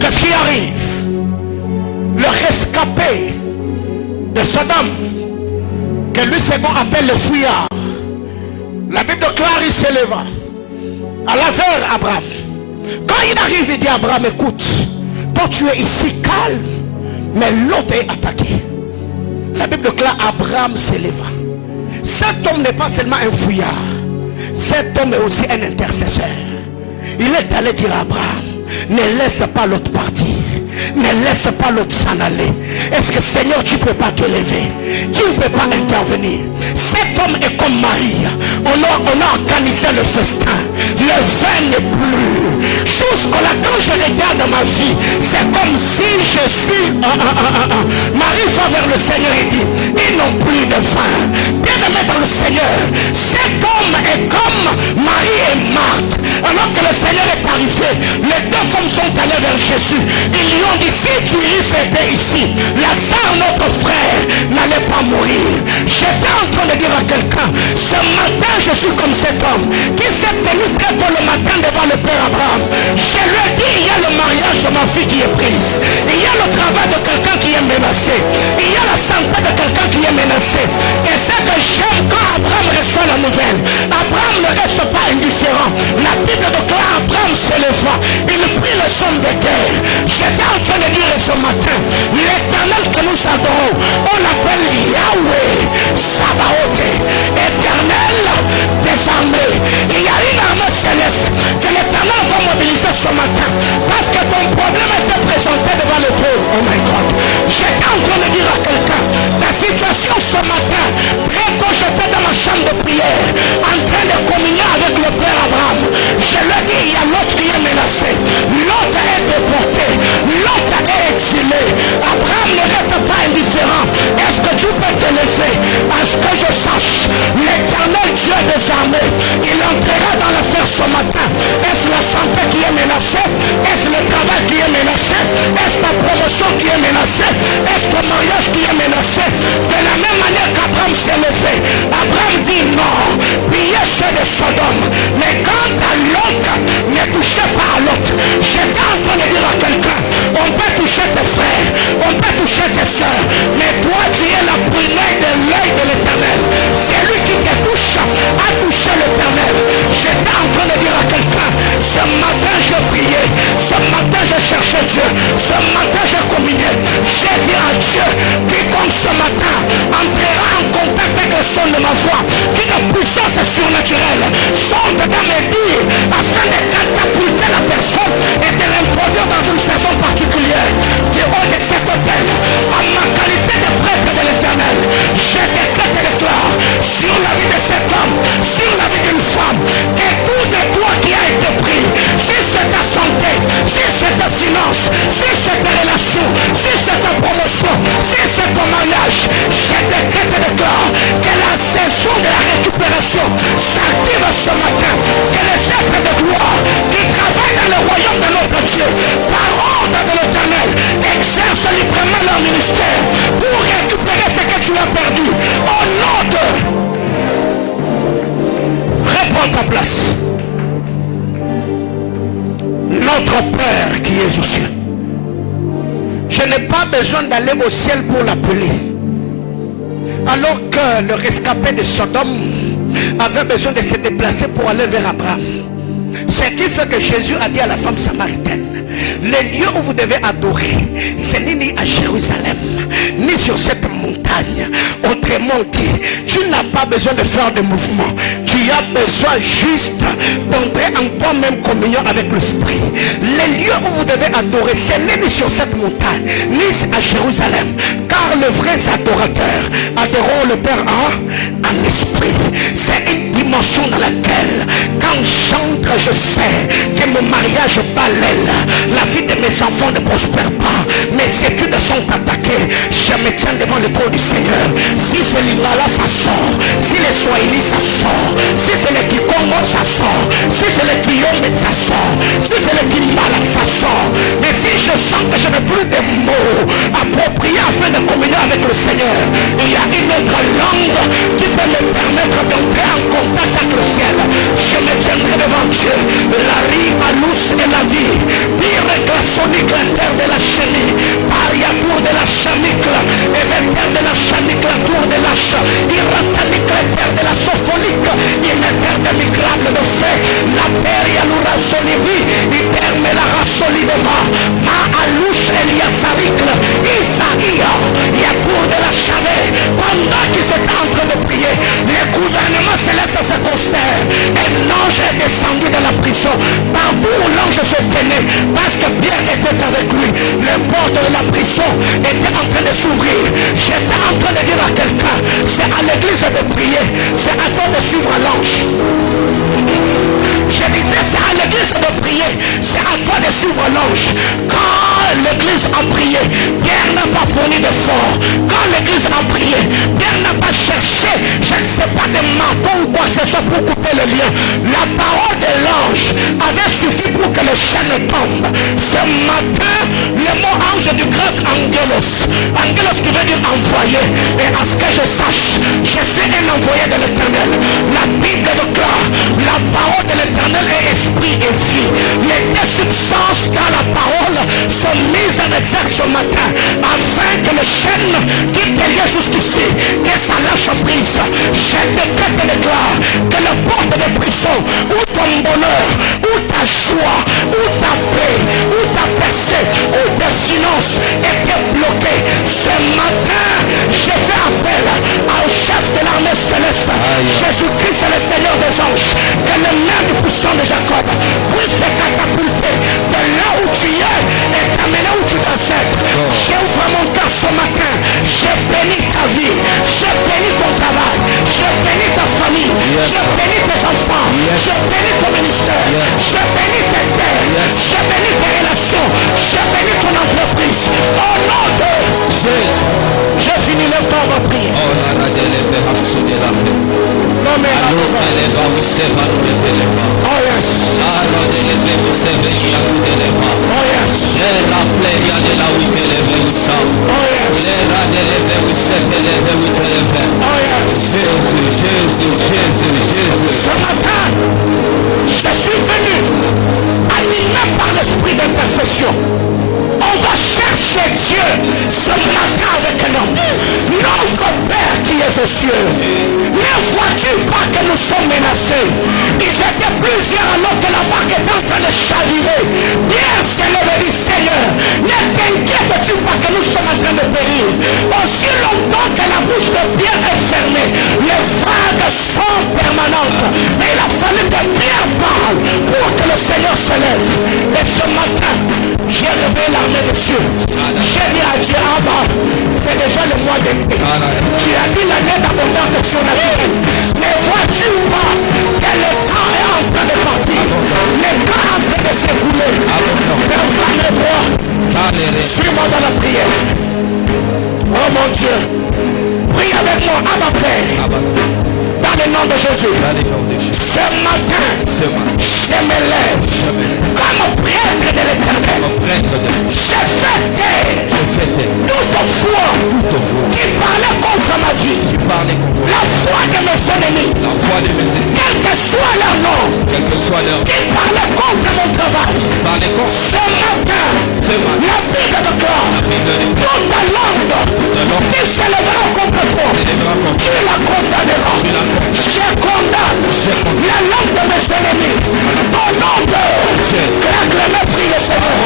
Qu'est-ce qui arrive? Le rescapé de Sodome, que lui second appelle le fouillard. La Bible déclare, il s'éleva à la vers Abraham. Quand il arrive, il dit à Abraham: écoute, toi tu es ici calme, mais l'autre est attaqué. La Bible déclare, Abraham s'éleva. Cet homme n'est pas seulement un fouillard, cet homme est aussi un intercesseur. Il est allé dire à Abraham: ne laisse pas l'autre partir, ne laisse pas l'autre s'en aller. Est-ce que Seigneur, tu ne peux pas te lever? Tu ne peux pas intervenir? Cet homme est comme Marie. On a organisé le festin. Le vin n'est plus. Jusqu'à là, quand je regarde ma vie, c'est comme si je suis... Marie va vers le Seigneur et dit: ils n'ont plus de vin. Bien-aimé dans le Seigneur, cet homme est comme Marie et Marthe. Alors que le Seigneur est arrivé, les deux femmes sont allées vers Jésus. Ils lui ont dit: si tu étais ici, Lazare, notre frère, n'allait pas mourir. J'étais en train de dire à quelqu'un: ce matin je suis comme cet homme qui s'est tenu très tôt le matin devant le Père Abraham. Je lui ai dit: il y a le mariage de ma fille qui est prise, il y a le travail de quelqu'un qui est menacé, il y a la santé de quelqu'un qui est menacé. Et c'est que j'aime quand Abraham reçoit la nouvelle. Abraham ne reste pas indifférent. La voix. Il prit le son de guerre. J'étais en train de dire ce matin, l'éternel que nous adorons, on l'appelle Yahweh Sabaoth, éternel des armées. Il y a une armée céleste que l'éternel va mobiliser ce matin parce que ton problème était présenté devant le trône. Oh my God. J'étais en train de dire à quelqu'un, ta situation ce matin, très tôt j'étais dans ma chambre de prière en train de communier avec le Père Abraham. Je lui ai dit, il y a l'autre qui est menacé, l'autre est déporté, l'autre est exilé. Abraham ne reste pas indifférent. Est-ce que tu peux te lever? À ce que je sache, l'éternel Dieu des armées, il entrera dans l'affaire ce matin. Est-ce la santé qui est menacée? Est-ce le travail qui est menacé? Est-ce ta promotion qui est menacée? Est-ce ton mariage qui est menacé? De la même manière qu'Abraham s'est levé, Abraham dit non, priez ceux de Sodome. Mais quant à l'autre, ne touchez pas à l'autre. J'étais en train de dire à quelqu'un, on peut toucher tes frères, on peut toucher tes soeurs, mais toi tu es la prunelle de l'œil de l'éternel. C'est lui qui te touche à toucher l'éternel. J'étais en train de dire à quelqu'un, ce matin je priais, ce matin je cherchais Dieu, ce matin je communiais. J'ai dit à Dieu, quiconque ce matin entrera en contact avec le son de ma voix, qu'une puissance surnaturelle sorte dans mes dires afin de catapulter la personne et de l'introduire dans une saison particulière. Du haut de cet hôtel, en ma qualité de prêtre de l'éternel, je décrète et déclare sur la vie de cet homme, sur la vie d'une femme, que tout de toi qui a été pris, si c'est ta santé, si c'est ta finance, si c'est ta relation, si c'est ta promotion, si c'est ton mariage, je décrète et déclare que la saison de la récupération s'active ce matin, que les êtres de gloire qui travaillent dans le royaume de notre Dieu, par ordre de l'éternel, exercent librement leur ministère pour récupérer ce que tu as perdu. Au nom de... Reprends ta place. Notre Père qui est aux cieux. Je n'ai pas besoin d'aller au ciel pour l'appeler. Alors que le rescapé de Sodome avait besoin de se déplacer pour aller vers Abraham. Ce qui fait que Jésus a dit à la femme samaritaine, les lieux où vous devez adorer, ce n'est ni à Jérusalem, ni sur cette montagne. Autrement dit, tu n'as pas besoin de faire de mouvement. Tu as besoin juste d'entrer en toi-même communion avec l'Esprit. Les lieux où vous devez adorer, ce n'est ni sur cette montagne, ni à Jérusalem. Car les vrais adorateurs adoreront le Père en esprit. C'est une dimension dans laquelle, quand j'entre, je sais que mon mariage bat l'aile. La vie de mes enfants ne prospère pas. Mes études sont attaquées. Je me tiens devant le trône du Seigneur. Si c'est l'Ingala, ça sort. Si les Swahili, ça sort. Si c'est le Kikongo, ça sort. Si c'est le Kiyombe, ça sort. Si c'est le Kimbala, ça sort. Mais si je sens que je n'ai plus de mots appropriés afin de communier avec le Seigneur, il y a une autre langue qui peut me permettre d'entrer en contact avec le ciel. Je me tiendrai devant Dieu. La rie, à l'ous et la vie. Pire glaçonique, la terre de la chenille. Paria tour de la chamicle. Éventaire de la chamicle, la tour de l'âche. Irratanique, la terre de la sopholique. Inéter de micrable de feu. La peria l'ura solivi. Iterme la rasoli deva. Ma alouche eliasaricle. Isaïa. Yacour de la chalet. Pendant qu'ils étaient en train de prier, le gouvernement céleste se consterne. Un ange est descendu de la prison. Partout où l'ange se tenait, parce que Pierre était avec lui, les portes de la prison étaient en train de s'ouvrir. J'étais en train de dire à quelqu'un, c'est à l'église de prier, c'est à toi de suivre l'ange. Je disais, c'est à l'église de prier, c'est à toi de suivre l'ange. Quand l'église a prié, Pierre n'a pas fourni d'effort. Quand l'église a prié, Pierre n'a pas cherché, je ne sais pas, de manteau ou quoi que ce soit pour couper le lien. La parole de l'ange avait suffi pour que le chaîne tombe. Ce matin, le mot ange du grec angelos, angelos qui veut dire envoyé. Et à ce que je sache, je suis un envoyé de l'éternel. La Bible déclare, la parole de l'éternel est esprit et vie. Les deux substances dans la parole sont mises en exergue ce matin, afin que le chaîne qui te lie jusqu'ici, que ça lâche prise. Je décrète et déclare que la porte de prison, ou ton bonheur, ou ta joie, ou ta paix, ou ta percée, ou ta finance était bloquée. Ce matin, je fais appel au chef de l'armée céleste, Jésus-Christ est le Seigneur des anges, que le main du puissant de Jacob puisse te catapulter de là où tu es et t'amener où tu dois être. Je ouvre mon cœur ce matin, je bénis ta vie, je bénis ton travail, je bénis ta famille, je bénis tes enfants, je bénis ton ministère, je bénis tes terres, je bénis tes relations, je bénis ton entreprise. Au nom de Jésus, j'ai fini, lève-toi, on va prier. Non mais oh yes. Oh yes. Ce matin, je suis venu animé par l'esprit d'intercession. On va chercher Dieu ce matin avec un homme. Notre Père qui est aux cieux. Ne vois-tu pas que nous sommes menacés? Ils étaient plusieurs alors que la barque était en train de chavirer. Pierre s'est levé et dit, Seigneur, ne t'inquiètes-tu pas que nous sommes en train de périr? Aussi longtemps que la bouche de Pierre est fermée, les vagues sont permanentes. Et il a fallu que Pierre parle pour que le Seigneur se lève. Et ce matin, j'ai levé l'armée des cieux. J'ai dit à Dieu, c'est déjà le mois d'été. Tu as dit l'année d'abondance est surnaturelle. Mais vois-tu pas que le temps est en train de partir? Le temps est en train de s'écouler. Ferme les bras. Suis-moi dans la prière. Oh mon Dieu. Prie avec moi, Abba Père. Dans le nom de Jésus. Ce matin, je me lève comme prêtre de l'Éternel. Je fais taire toute foi qui parlait contre ma vie. La foi de mes ennemis, quel que soit leur nom, qui parlait contre mon travail. Ce matin, la Bible déclare toute langue qui s'élèvera contre toi, tu la condamneras. Je condamne la langue de mes ennemis. Au nom de claque le mépris de Seigneur.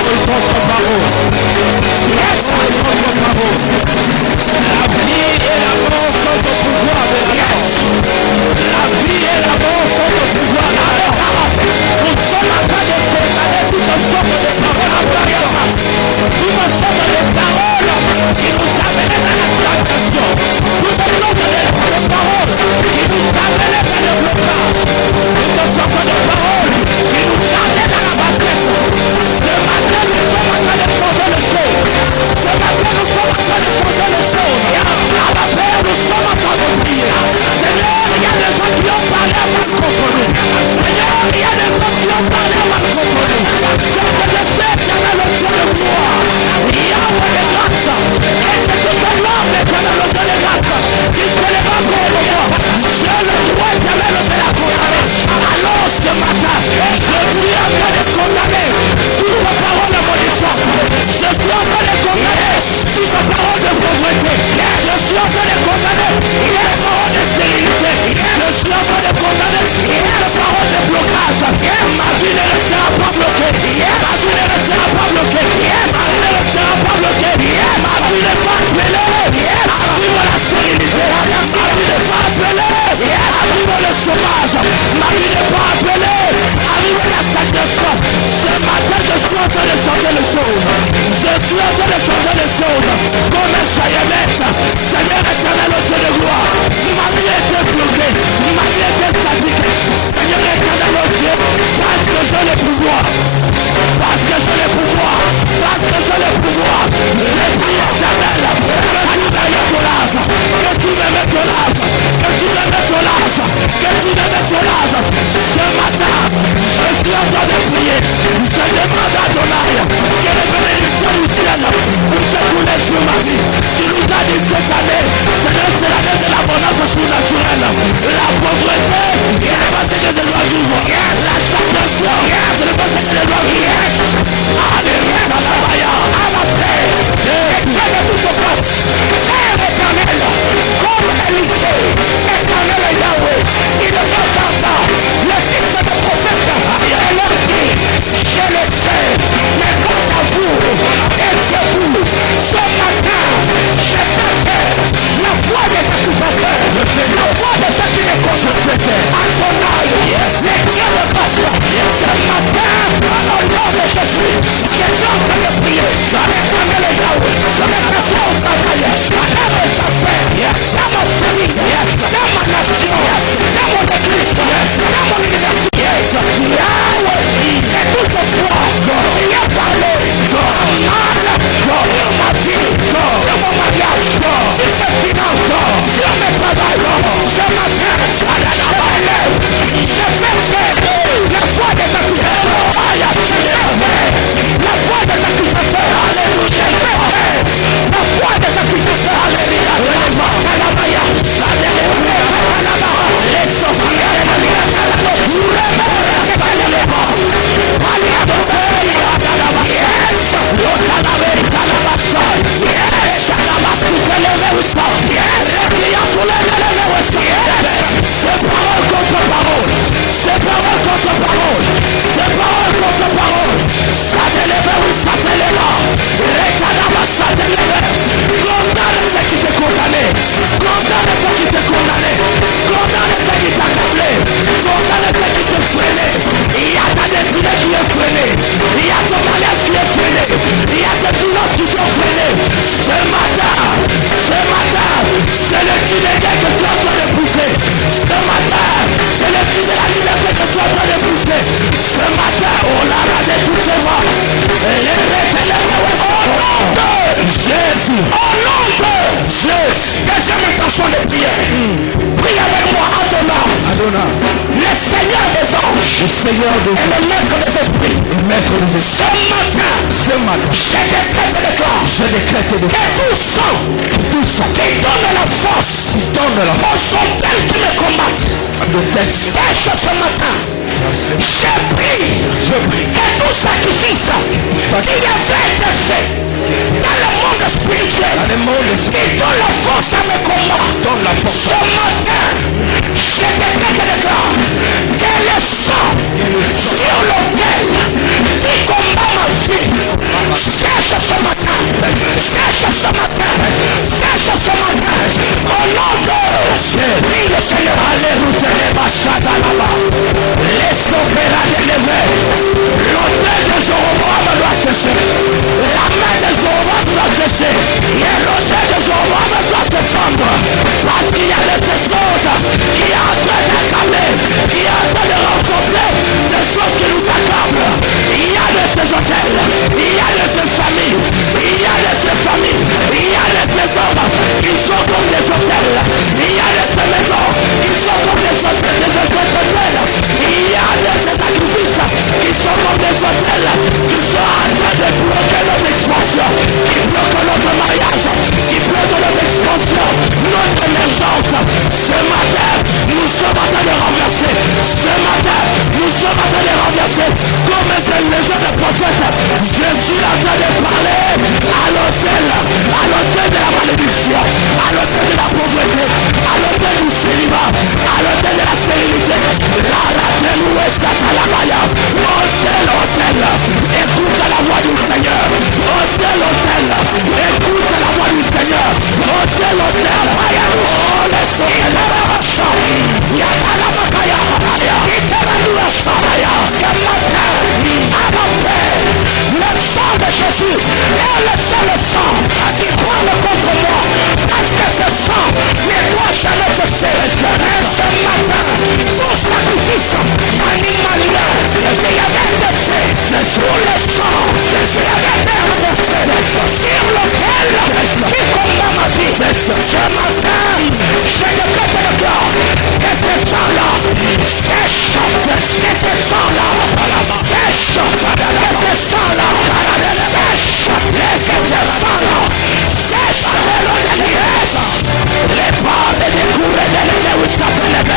La vie et la mort sont au pouvoir de la mort. La vie et la mort sont au pouvoir de la mort. Nous sommes en train de condamner toutes sortes de paroles. Toutes sortes de paroles qui nous amènent à la stagnation. Toutes sortes de paroles qui nous amènent à le blocage. Toutes sortes de paroles qui nous amènent à la bassesse. Ce matin, nous sommes en train de changer les choses. Ce matin, nous sommes en train de changer les choses. À la paix, nous sommes en train de prier. Seigneur, il y a des gens qui ont parlé à mal contre nous. Seigneur, il y a des gens qui ont parlé à mal contre nous. C'est que je sais qu'il y a le Dieu de gloire. Il y a de grâce. Et que tout le monde est dans le Dieu de grâce. Qui se lève contre moi. Je le dois éternel de la condamner. Alors ce matin, je suis en train de condamner toute parole de maudissance. Je suis en train de condamner toute parole de pauvreté. Je suis en train de condamner les paroles de stérilité. Je suis en train de condamner les paroles de blocage. Ma vie ne restera pas bloquée. Ma vie ne restera pas bloquée. Ma vie ne restera pas bloquée. Ma vie n'est pas appelée. Arrive la stérilité. Ma vie n'est pas appelée. Arrive le sauvage. Ma vie n'est pas appelée. Arrive la stagnation. Ce matin, je suis en train de changer les choses. Je suis en train de changer les choses. Comme ça y est, Seigneur éternel, au Dieu de gloire. Ma vie était bloquée. Ma vie était statique. Seigneur éternel, au Dieu, parce que j'ai le pouvoir. Parce que j'ai le pouvoir. Parce que j'ai le pouvoir. Je prie éternel. Que tu me mettes au large. Que tu me mettes au large. Que tu me mettes au large. Ce matin, je suis en train de prier. Je demande à ton âme que les bénédictions du ciel puissent couler sur ma vie. Tu nous as dit cette année, Seigneur, c'est l'année de l'abondance surnaturelle. La pauvreté, c'est le passé que je dois vivre. La stagnation, c'est le passé que je dois vivre. Alléluia, à la paix. à ton âge, les dieux de grâce, ce matin, au nom de Jésus, Jésus en train de prier, réclamer les gens, je me fais au travail, dans mes affaires, dans ma famille, dans ma nation, dans mon église, dans mon université, Yahweh, et tout le poids, il a parlé, mal, sur ma vie, sur mon mariage, sur mes finances, sur mes travails, sur ma terre, je m'élève, je fais la foi des accusateurs, la foi des accusateurs, alléluia, la foi des accusateurs, alléluia, les souvenirs, c'est parole contre parole, c'est parole contre parole, c'est parole contre parole, ça t'élève ou ça t'élève, ça t'élève, condamne ceux qui t'ont condamné, condamne ceux qui t'ont condamné, condamne ceux qui t'ont accablé, condamne ceux qui t'ont freiné, il y a ta destinée qui est freinée, il y a ton mariage qui est freiné, il y a tes finances qui sont freinées, ce matin, c'est le cri des guerres que tu es en train de pousser, ce matin, c'est le cri de la liberté que tu es en train de pousser, ce matin, on l'a rasé toutes ces voix, les révélations, au nom de Jésus, au nom de Jésus, deuxième intention de prière, prie avec moi, Adonai, le Seigneur des anges, et le maître des esprits, ce matin, je décrète et déclare, que tout sang qui donne la force, aux centaines qui me combattent, sèche ce matin, je prie que tout sacrifice qui avait été fait dans le monde spirituel, qui donne la force à mes combats, ce matin, je décrète et déclare que le sang sur l'autel qui combat ma vie, sèche ce matin, sèche ce matin, sèche ce matin, au nom de prie le Seigneur, alléluia, laisse-nous faire l'élever, l'autel de Jéroboam doit cesser, la main de Jéroboam doit cesser, et l'autel de Jéroboam doit se fendre, parce qu'il y a des choses qui est en train d'accabler, qui est en train de renforcer des choses qui nous accablent. Il y a de ces hôtels, il y a de ces familles, il y a de ces familles, il y a de ces hommes qui sont comme des hôtels, il y a de ces maisons qui sont comme des hôtels, des hôtels, il y a de ces sacrifices qui sont comme des hôtels, qui sont en train de bloquer notre expansion, qui bloquent notre mariage, qui bloquent notre expansion, notre émergence. Ce matin, nous sommes en train de renverser. Ce matin, nous sommes en train de renverser. Comme les jeunes prophètes, je suis en train de parler à l'autel de la malédiction, à l'autel de la pauvreté, à l'autel du célibat, à l'autel de la sérénité. Hôtel, écoute la voix du Seigneur. Hôtel, écoute la voix du Seigneur. Hôtel, oh le Seigneur, il y a pas la macaya, il te la louche, ce matin, à la paix, le sang de Jésus est le seul sang qui prend contre moi, parce que ce sang ne doit jamais cesser. Et ce matin, tout sacrifice animalier, il y avait été fait sur le sang, il y avait été renversé sur lequel qui combat ma vie. Ce matin, je décrète le corps que ce sang-là sèche, que ce sang-là sèche, que ce sang-là sèche, que ce sang-là sèche, les paroles des cours et des lèvres où ça se lève.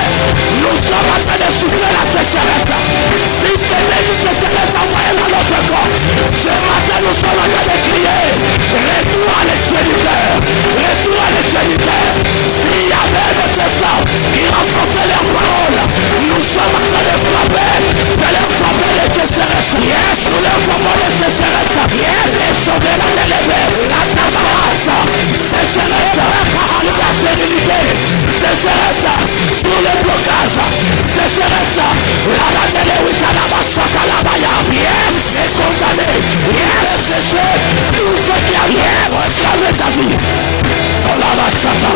Nous sommes en train de souffler la sécheresse. Si c'était une sécheresse envoyée dans notre corps, ce matin nous sommes en train de crier retour à l'extérieur, retour à l'extérieur. S'il y avait de ce sang qui renforçait leurs paroles, nous sommes en train de frapper, de leur frapper les sécheresses. Yes, nous leur frappons les sécheresses. Yes, les sauver la l'élever, la sécheresse, sécheresse, la sérénité, sécheresse sur le blocage, sécheresse, la bataille où ça la massacre la baïa, est condamné, séché, tout ce qui a reçu ta vie. Oh la massacre,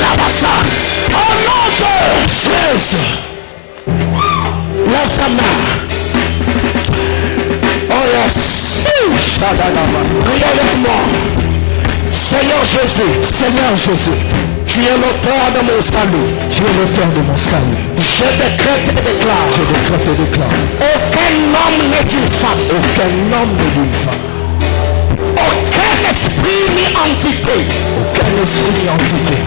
la massacre, au nom de Jésus. Lève ta main. Oh yes. Priez avec moi. Seigneur Jésus, tu es l'auteur de mon salut. Je décrète et déclare. Aucun homme n'est d'une femme. Aucun esprit ni entité.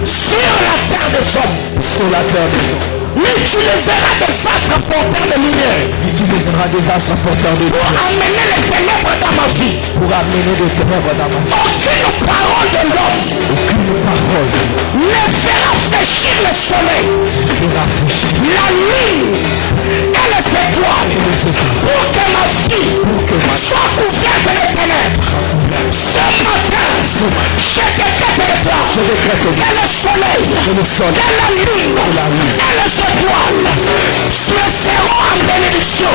Sur la terre des hommes. L'utilisera des astres porteurs de lumière. Pour amener les ténèbres dans ma vie. Aucune parole de l'homme ne fera fléchir le soleil, la lune et les étoiles pour que ma vie soit couverte de ténèbres. Ce matin, je décrète le temps que le soleil, que la lune et les étoiles seront en bénédiction.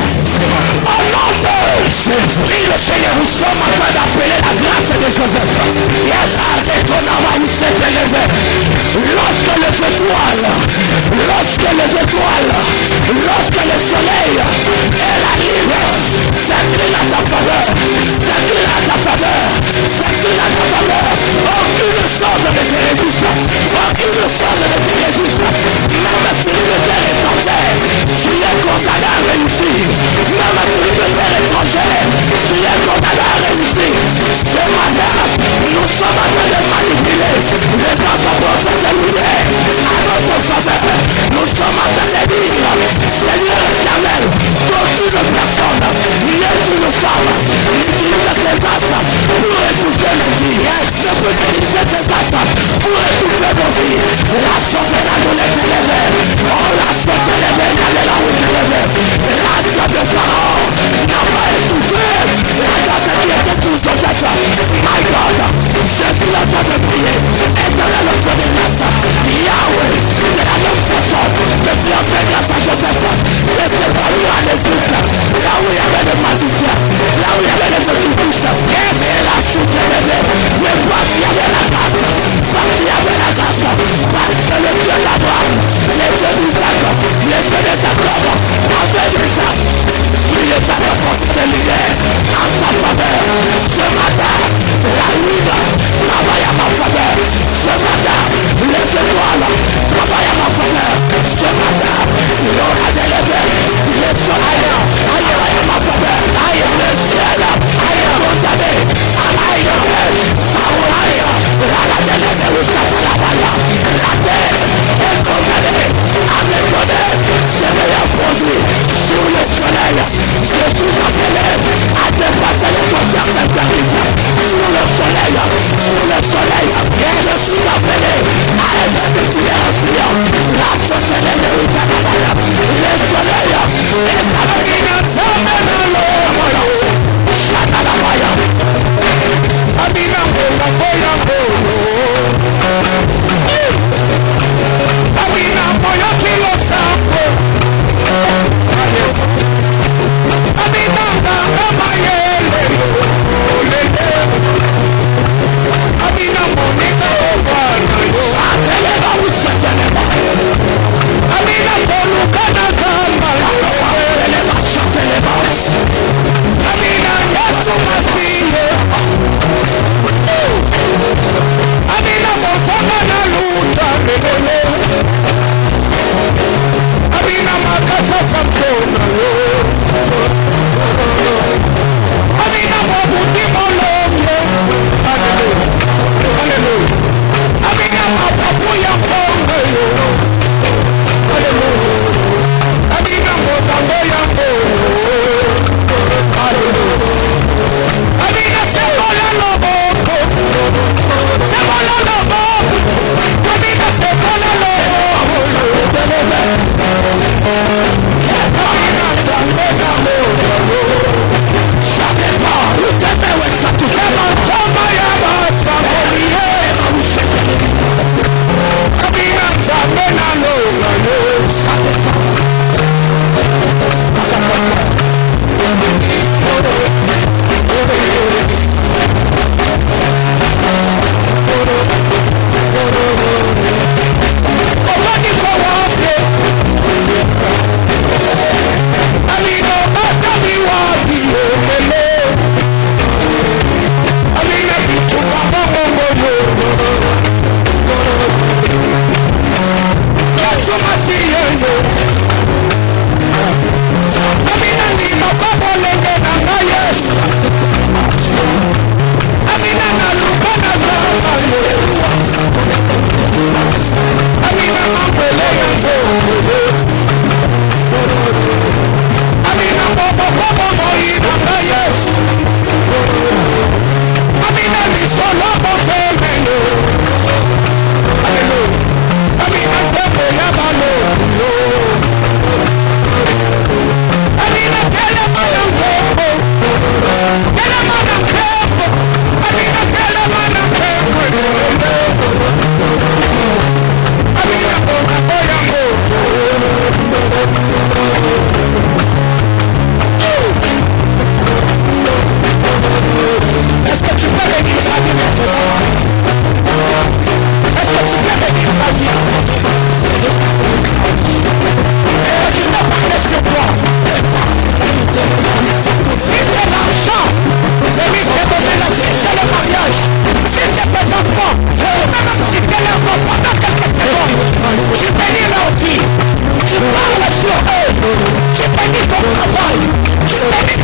Au nom de Jésus, prie le Seigneur. Nous sommes en train d'appeler la grâce de Joseph. Lorsque le soleil et la lune s'inclinent à ta faveur, aucune chose ne te résiste, même si le terre étrangère, tu es condamné à réussir, même si le terre étrangère, tu es condamné à réussir. Ce matin, nous sommes en train de manipuler les transporteurs de lumière à notre faveur. Nous sommes en train de dire, Seigneur éternel, qu'aucune personne, ni une femme, n'utilise ces astres pour étouffer nos vies. Ne peut utiliser ces astres pour étouffer nos vies. La sauver la douleur de l'élever. Oh, la sauver l'élever, n'allez là où tu l'élever. L'astre de Pharaon n'a pas étouffé la grâce qui était sous Joseph. My God, je suis en train de prier. Éternel le Dieu de grâce. Yahweh, de la même façon que tu as fait grâce à Joseph. Et c'est par lui en Égypte, là où il y avait des magiciens, là où il y avait des occultistes. Et la soute élevée. Mais parce qu'il y avait la grâce, parce que le Dieu d'Abraham, le Dieu d'Isaac, le Dieu de Jacob, avait déjà il les a apportés de lumière en sa faveur. Ce matin, la lune travaille à ma faveur. Ce matin, les étoiles travaillent à ma faveur. Ce matin, l'aura de l'éveil, le soleil travaille à ma faveur. Le ciel est condamné à l'aïeul. La terre est condamnée à me donner ses meilleurs produits sur le soleil. Je suis appelé à dépasser les frontières interdites. Sur le soleil. Je suis appelé à être défié en fuyant. La société de l'État. Le soleil est appelé à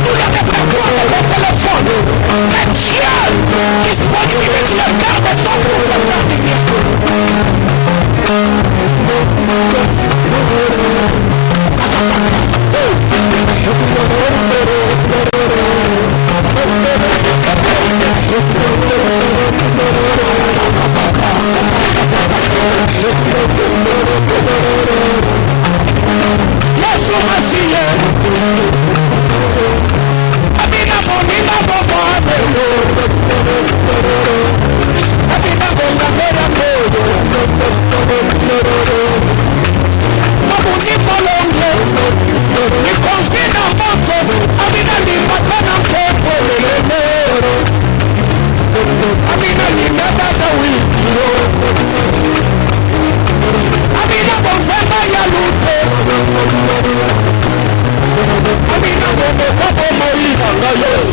tout le répertoire de ton téléphone. Que Dieu disponibilise le cœur de son pour te faire du bien. Yesu Masiye Abina Monina Bobo Abina Bonga Mera Bobo Mabuni Molongo Nikonsina Moto Abina Limatana Kopo Abina Limabada Wikiro Abina Bonzema Yalute Abina Bobo Bobo Moina Yes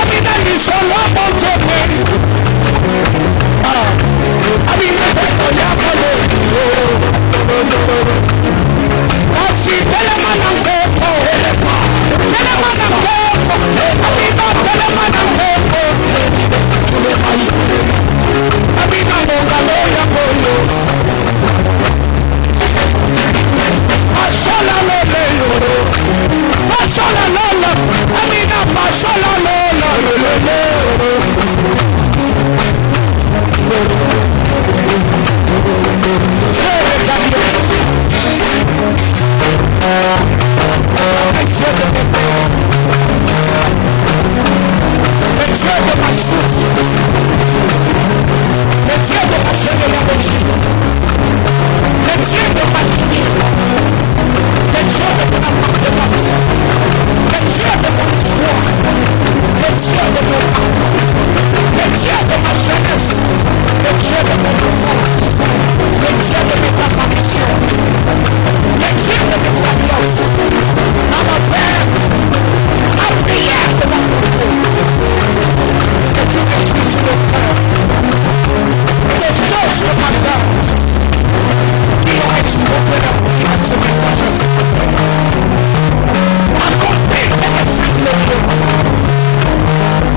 Abina Lisolo Monteme Abina Seto Yamalo Kasi Telemanantepo Telemanantepo Abina Telemanantepo Abina Bongaloya Koyo Masala Lola Yoro Masala Lola Abina Masala Lola Lola Le Dieu de ma source, le Dieu de ma généalogie, le Dieu de ma lignée, le Dieu de mon appartenance, le Dieu de mon histoire, le Dieu de mon parcours, le Dieu de ma jeunesse, le Dieu de mon enfance, le Dieu de mes apparitions, le Dieu de mes alliances, à ma père, à prière de ma contrôle. Que tu réjouisses le cœur et les choses ce matin qui ont exposé la vie à ce message à ce matin. Accomplis tes messages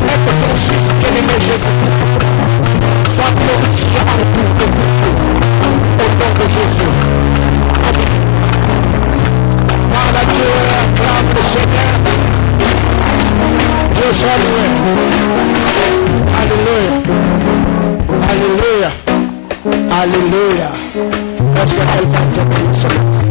et que ton fils bien-aimé Jésus soit glorifié en tout de tout au nom de Jésus. Amen. Parle à Dieu, acclame le Seigneur. Dieu soit loué. Alléluia. Alléluia. Alléluia. Est-ce que quelqu'un te bénisse?